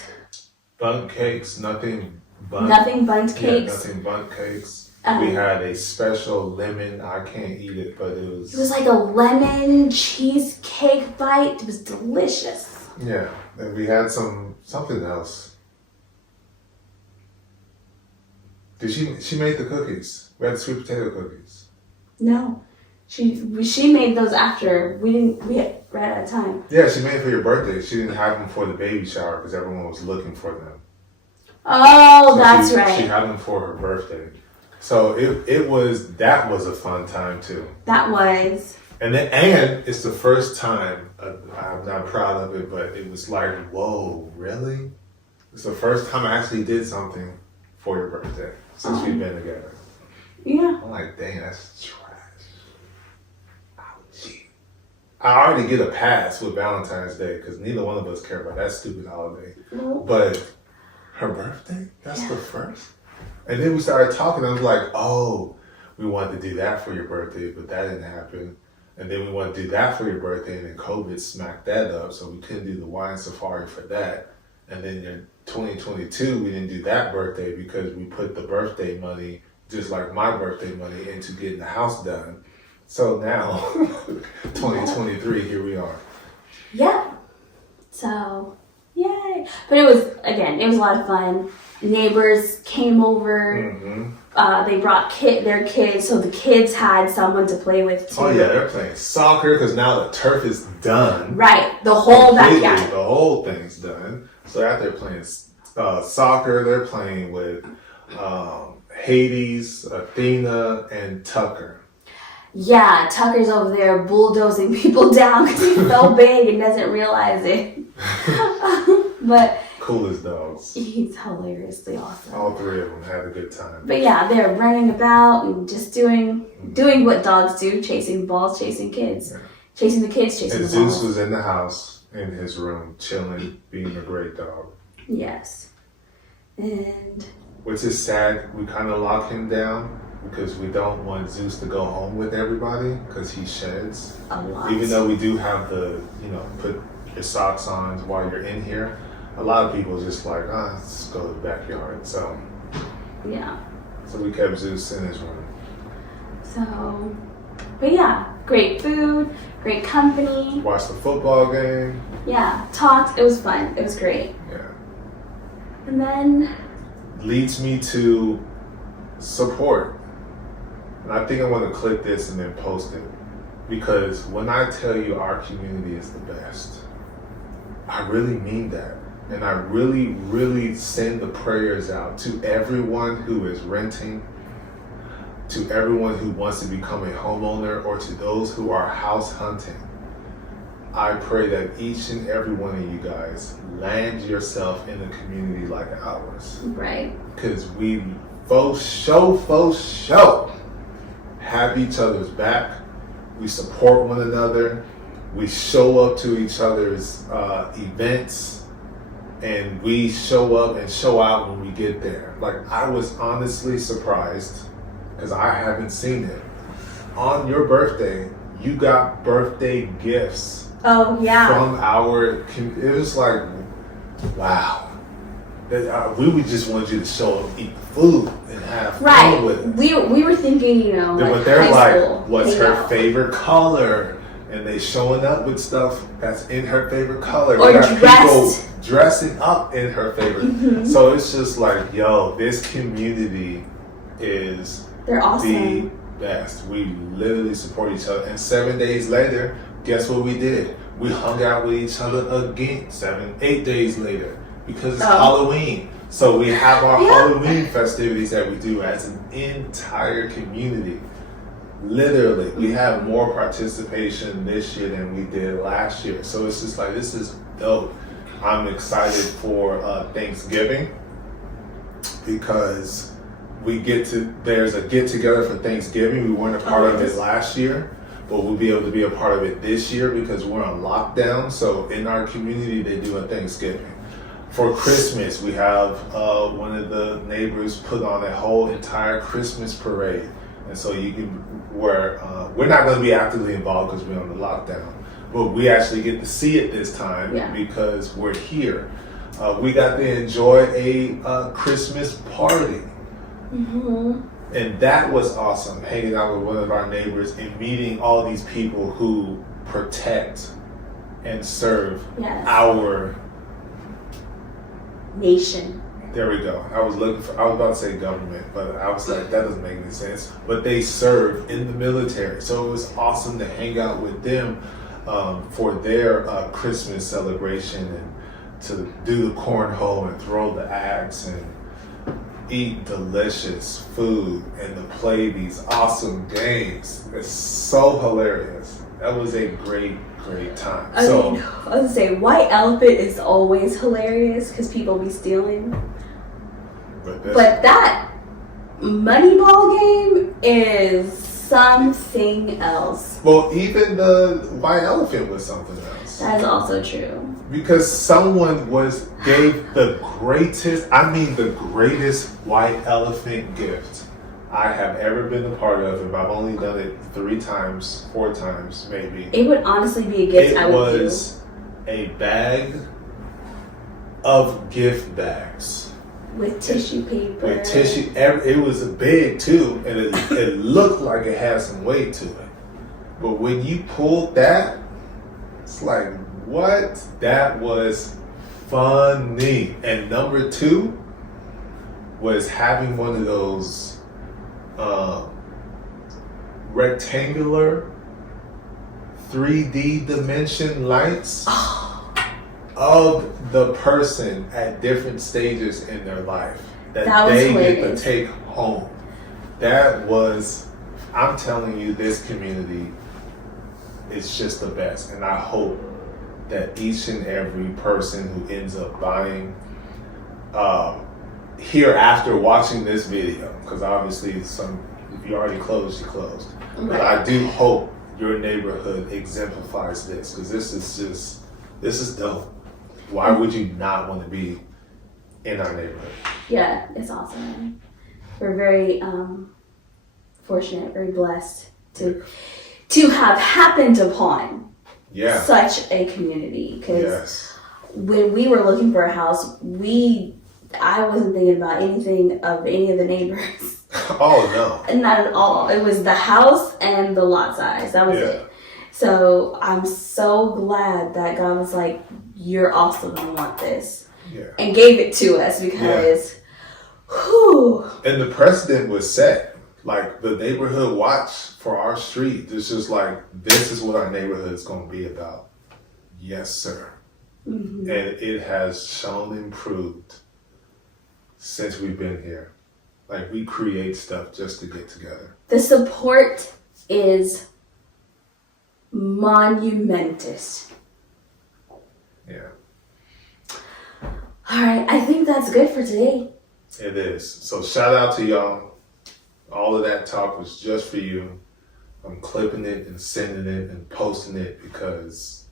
Bundt cakes, nothing bundt. Nothing bundt cakes. Yeah, nothing bundt cakes. We had a special lemon, I can't eat it, but it was... It was like a lemon cheesecake bite. It was delicious. Yeah, and we had something else. She made the cookies. We had the sweet potato cookies. No. She made those after. We ran out of time. Yeah, she made it for your birthday. She didn't have them for the baby shower because everyone was looking for them. Oh, So that's she right. She had them for her birthday. So that was a fun time too. That was. And it's the first time, I'm not proud of it, but it was like, whoa, really? It's the first time I actually did something for your birthday since we've been together. Yeah. I'm like, dang, that's trash. Ouchie. I already get a pass with Valentine's Day because neither one of us care about that stupid holiday. Nope. But her birthday, that's the first? And then we started talking. I was like, oh, we wanted to do that for your birthday, but that didn't happen. And then we wanted to do that for your birthday, and then COVID smacked that up, so we couldn't do the wine safari for that. And then in 2022, we didn't do that birthday because we put the birthday money, just like my birthday money, into getting the house done. So now, 2023, here we are. Yeah. So, yay. But it was a lot of fun. Neighbors came over. Mm-hmm. They brought their kids, so the kids had someone to play with too. Oh yeah, they're playing soccer because now the turf is done. Right, the whole Completely, backyard. The whole thing's done. So after they're playing soccer, they're playing with Hades, Athena, and Tucker. Yeah, Tucker's over there bulldozing people down because he's so big and doesn't realize it. But coolest dogs. he's hilariously awesome. All three of them had a good time. But yeah, they're running about and just doing what dogs do, chasing balls, chasing kids. Yeah. Chasing the kids, chasing and the Zeus balls. was in the house, in his room, chilling, being a great dog. Yes. And... which is sad, we kind of lock him down because we don't want Zeus to go home with everybody because he sheds. A lot. Even though we do have the, put your socks on while you're in here, a lot of people just like, let's go to the backyard. So, yeah. So we kept Zeus in his room. So, but yeah, great food, great company. Watched the football game. Yeah, talked. It was fun. It was great. Yeah. And then... leads me to support. And I think I want to click this and then post it. Because when I tell you our community is the best, I really mean that. And I really, really send the prayers out to everyone who is renting, to everyone who wants to become a homeowner, or to those who are house hunting. I pray that each and every one of you guys land yourself in a community like ours. Right. Because we faux show have each other's back. We support one another. We show up to each other's events, and we show up and show out when we get there. Like, I was honestly surprised because I haven't seen it. On your birthday, you got birthday gifts. Oh, yeah. From it was like, wow. We would just want you to show up, eat food, and have fun with it. We were thinking, But they're like, what's her favorite color? And they showing up with stuff that's in her favorite color. Or dressed. People dressing up in her favorite. Mm-hmm. So it's just like, yo, this community is they're awesome. The best. We literally support each other. And 7 days later, guess what we did? We hung out with each other again 8 days later because it's Halloween. So we have our Halloween festivities that we do as an entire community. Literally, we have more participation this year than we did last year. So it's just like, this is dope. I'm excited for Thanksgiving because there's a get together for Thanksgiving. We weren't a part of it last year, but we'll be able to be a part of it this year because we're on lockdown. So in our community, they do a Thanksgiving. For Christmas, we have one of the neighbors put on a whole entire Christmas parade. And so we're not going to be actively involved because we're on the lockdown, but we actually get to see it this time because we're here. We got to enjoy a Christmas party. Mm-hmm. And that was awesome, hanging out with one of our neighbors and meeting all these people who protect and serve our nation. There we go. I was about to say government, but I was like, that doesn't make any sense. But they serve in the military. So it was awesome to hang out with them for their Christmas celebration and to do the cornhole and throw the axe and eat delicious food and to play these awesome games. It's so hilarious. That was a great time. I was gonna say, White Elephant is always hilarious because people be stealing. But that Moneyball game is something else. Well, even the White Elephant was something else. That is also true. Because someone gave the greatest White Elephant gift I have ever been a part of, and I've only done it 3 times, 4 times, maybe. It would honestly be a gift I would do. It was a bag of gift bags. With tissue paper. With tissue. It was big too, and it looked like it had some weight to it. But when you pulled that, it's like, what? That was funny. And number 2 was having one of those rectangular 3D dimension lights of the person at different stages in their life that they get to take home. That was, I'm telling you, this community is just the best. And I hope that each and every person who ends up buying here after watching this video, because obviously if you already closed, you closed. Right. But I do hope your neighborhood exemplifies this, because this is dope. Why would you not want to be in our neighborhood? Yeah, it's awesome. We're very fortunate, very blessed to have happened upon such a community. Because when we were looking for a house, I wasn't thinking about anything of any of the neighbors. Oh, no. Not at all. It was the house and the lot size. That was it. So I'm so glad that God was like, you're awesome, I want this. Yeah. And gave it to us because, whew. And the precedent was set. Like, the neighborhood watch for our street, it's just like, this is what our neighborhood is going to be about. Yes, sir. Mm-hmm. And it has shown improved since we've been here. Like, we create stuff just to get together. The support is monumentous. Yeah. All right, I think that's good for today. It is. So shout out to y'all. All of that talk was just for you. I'm clipping it and sending it and posting it because,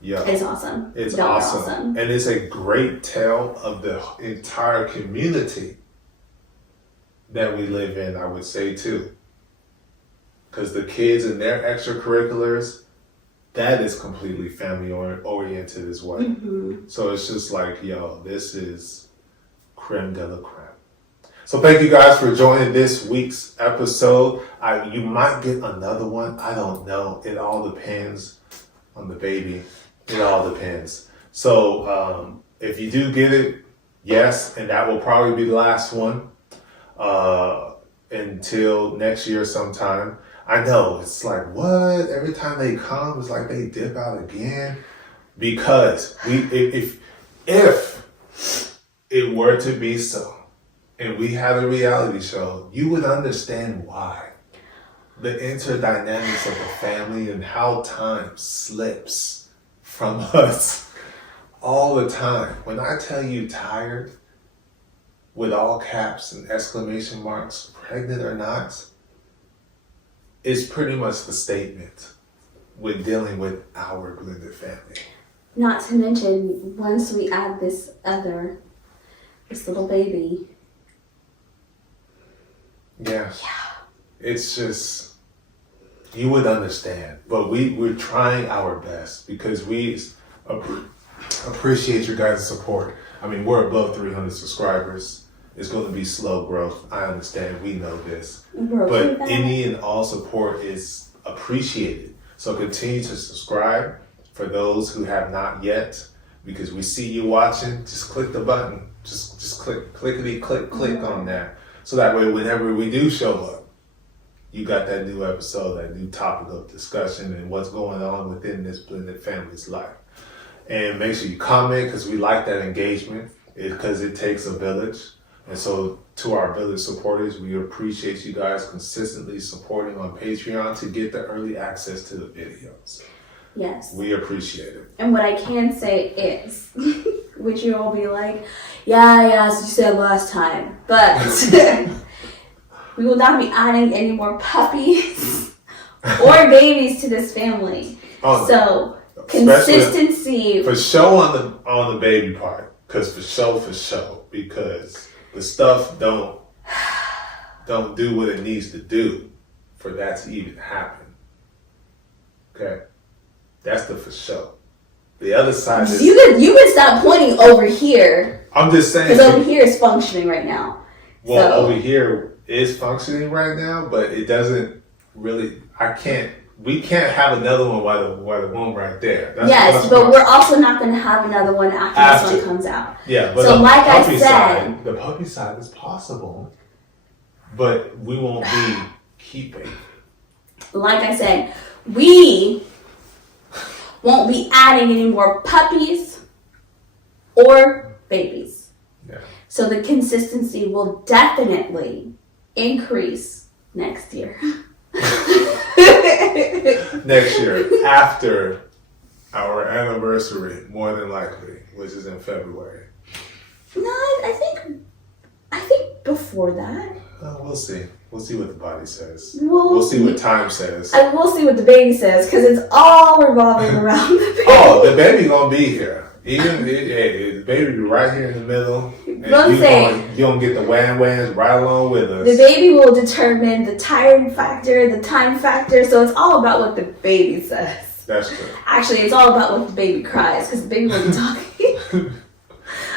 yeah, It's awesome. It's They're awesome. And it's a great tale of the entire community that we live in, I would say, too. Because the kids and their extracurriculars, that is completely family oriented as well. Mm-hmm. So it's just like, yo, this is creme de la creme. So thank you guys for joining this week's episode. You might get another one. I don't know. It all depends on the baby. It all depends. So if you do get it, yes, and that will probably be the last one until next year sometime. I know, it's like, what? Every time they come, it's like they dip out again. Because if it were to be so, and we had a reality show, you would understand why. The interdynamics of the family and how time slips from us all the time. When I tell you tired, with all caps and exclamation marks, pregnant or not, it's pretty much the statement with dealing with our blended family. Not to mention, once we add this little baby. Yeah. It's just, you would understand. But we're trying our best because we appreciate your guys' support. I mean, we're above 300 subscribers. It's going to be slow growth. I understand. We know this. But any and all support is appreciated. So continue to subscribe for those who have not yet, because we see you watching. Just click the button. Just click on that. So that way, whenever we do show up, you got that new episode, that new topic of discussion and what's going on within this blended family's life. And make sure you comment, because we like that engagement, because it takes a village. And so to our village supporters, we appreciate you guys consistently supporting on Patreon to get the early access to the videos. Yes. We appreciate it. And what I can say is, which you all be like, yeah, as you said last time, but we will not be adding any more puppies or babies to this family. Oh, so consistency. For show on the baby part, because for show, because the stuff don't do what it needs to do for that to even happen. Okay? That's the for show. The other side is... You can stop pointing over here. I'm just saying. Because over here is functioning right now. Well, over here is functioning right now, but it doesn't really... We can't have another one while the one right there. Yes, but we're also not going to have another one after this one comes out. Yeah, but so like I said... The puppy side is possible, but we won't be keeping. Like I said, we won't be adding any more puppies or babies. Yeah. So the consistency will definitely increase next year. Next year, after our anniversary, more than likely, which is in February. No, I think before that. We'll see. We'll see what the body says. We'll see what time says. And we'll see what the baby says, because it's all revolving around the baby. Oh, the baby gonna be here. Even the baby be right here in the middle. And you gonna get the wham-whams right along with us. The baby will determine the time factor, the time factor, so it's all about what the baby says. That's true. Actually, it's all about what the baby cries, because the baby will be talking.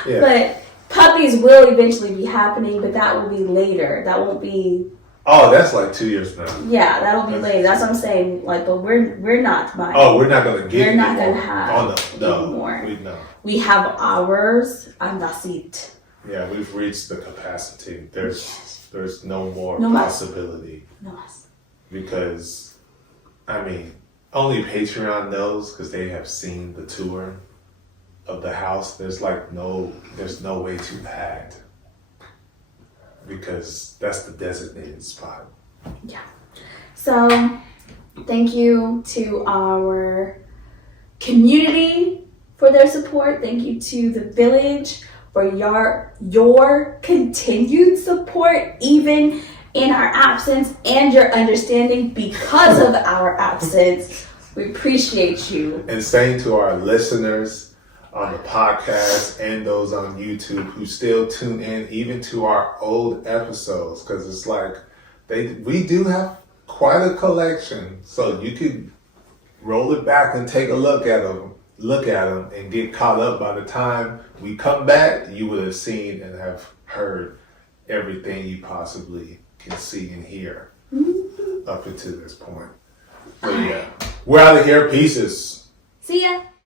Yeah. But puppies will eventually be happening, but that will be later. That won't be... Oh, that's like 2 years now. Yeah, that'll be later. That's what I'm saying. Like, but we're not buying. Oh, we're not gonna get. We're not gonna have. Oh no, anymore. No. We have ours, and that's it. Yeah, we've reached the capacity. There's no more possibility. No. Because, I mean, only Patreon knows, because they have seen the tour of the house. There's no way to add. Because that's the designated spot. Yeah. So, thank you to our community for their support. Thank you to the village for your continued support, even in our absence and your understanding because of our absence. We appreciate you. And same to our listeners on the podcast and those on YouTube who still tune in even to our old episodes, because it's like we do have quite a collection, so you could roll it back and take a look at them and get caught up. By the time we come back, you would have seen and have heard everything you possibly can see and hear up until this point. But yeah, we're out of here. Pieces. See ya.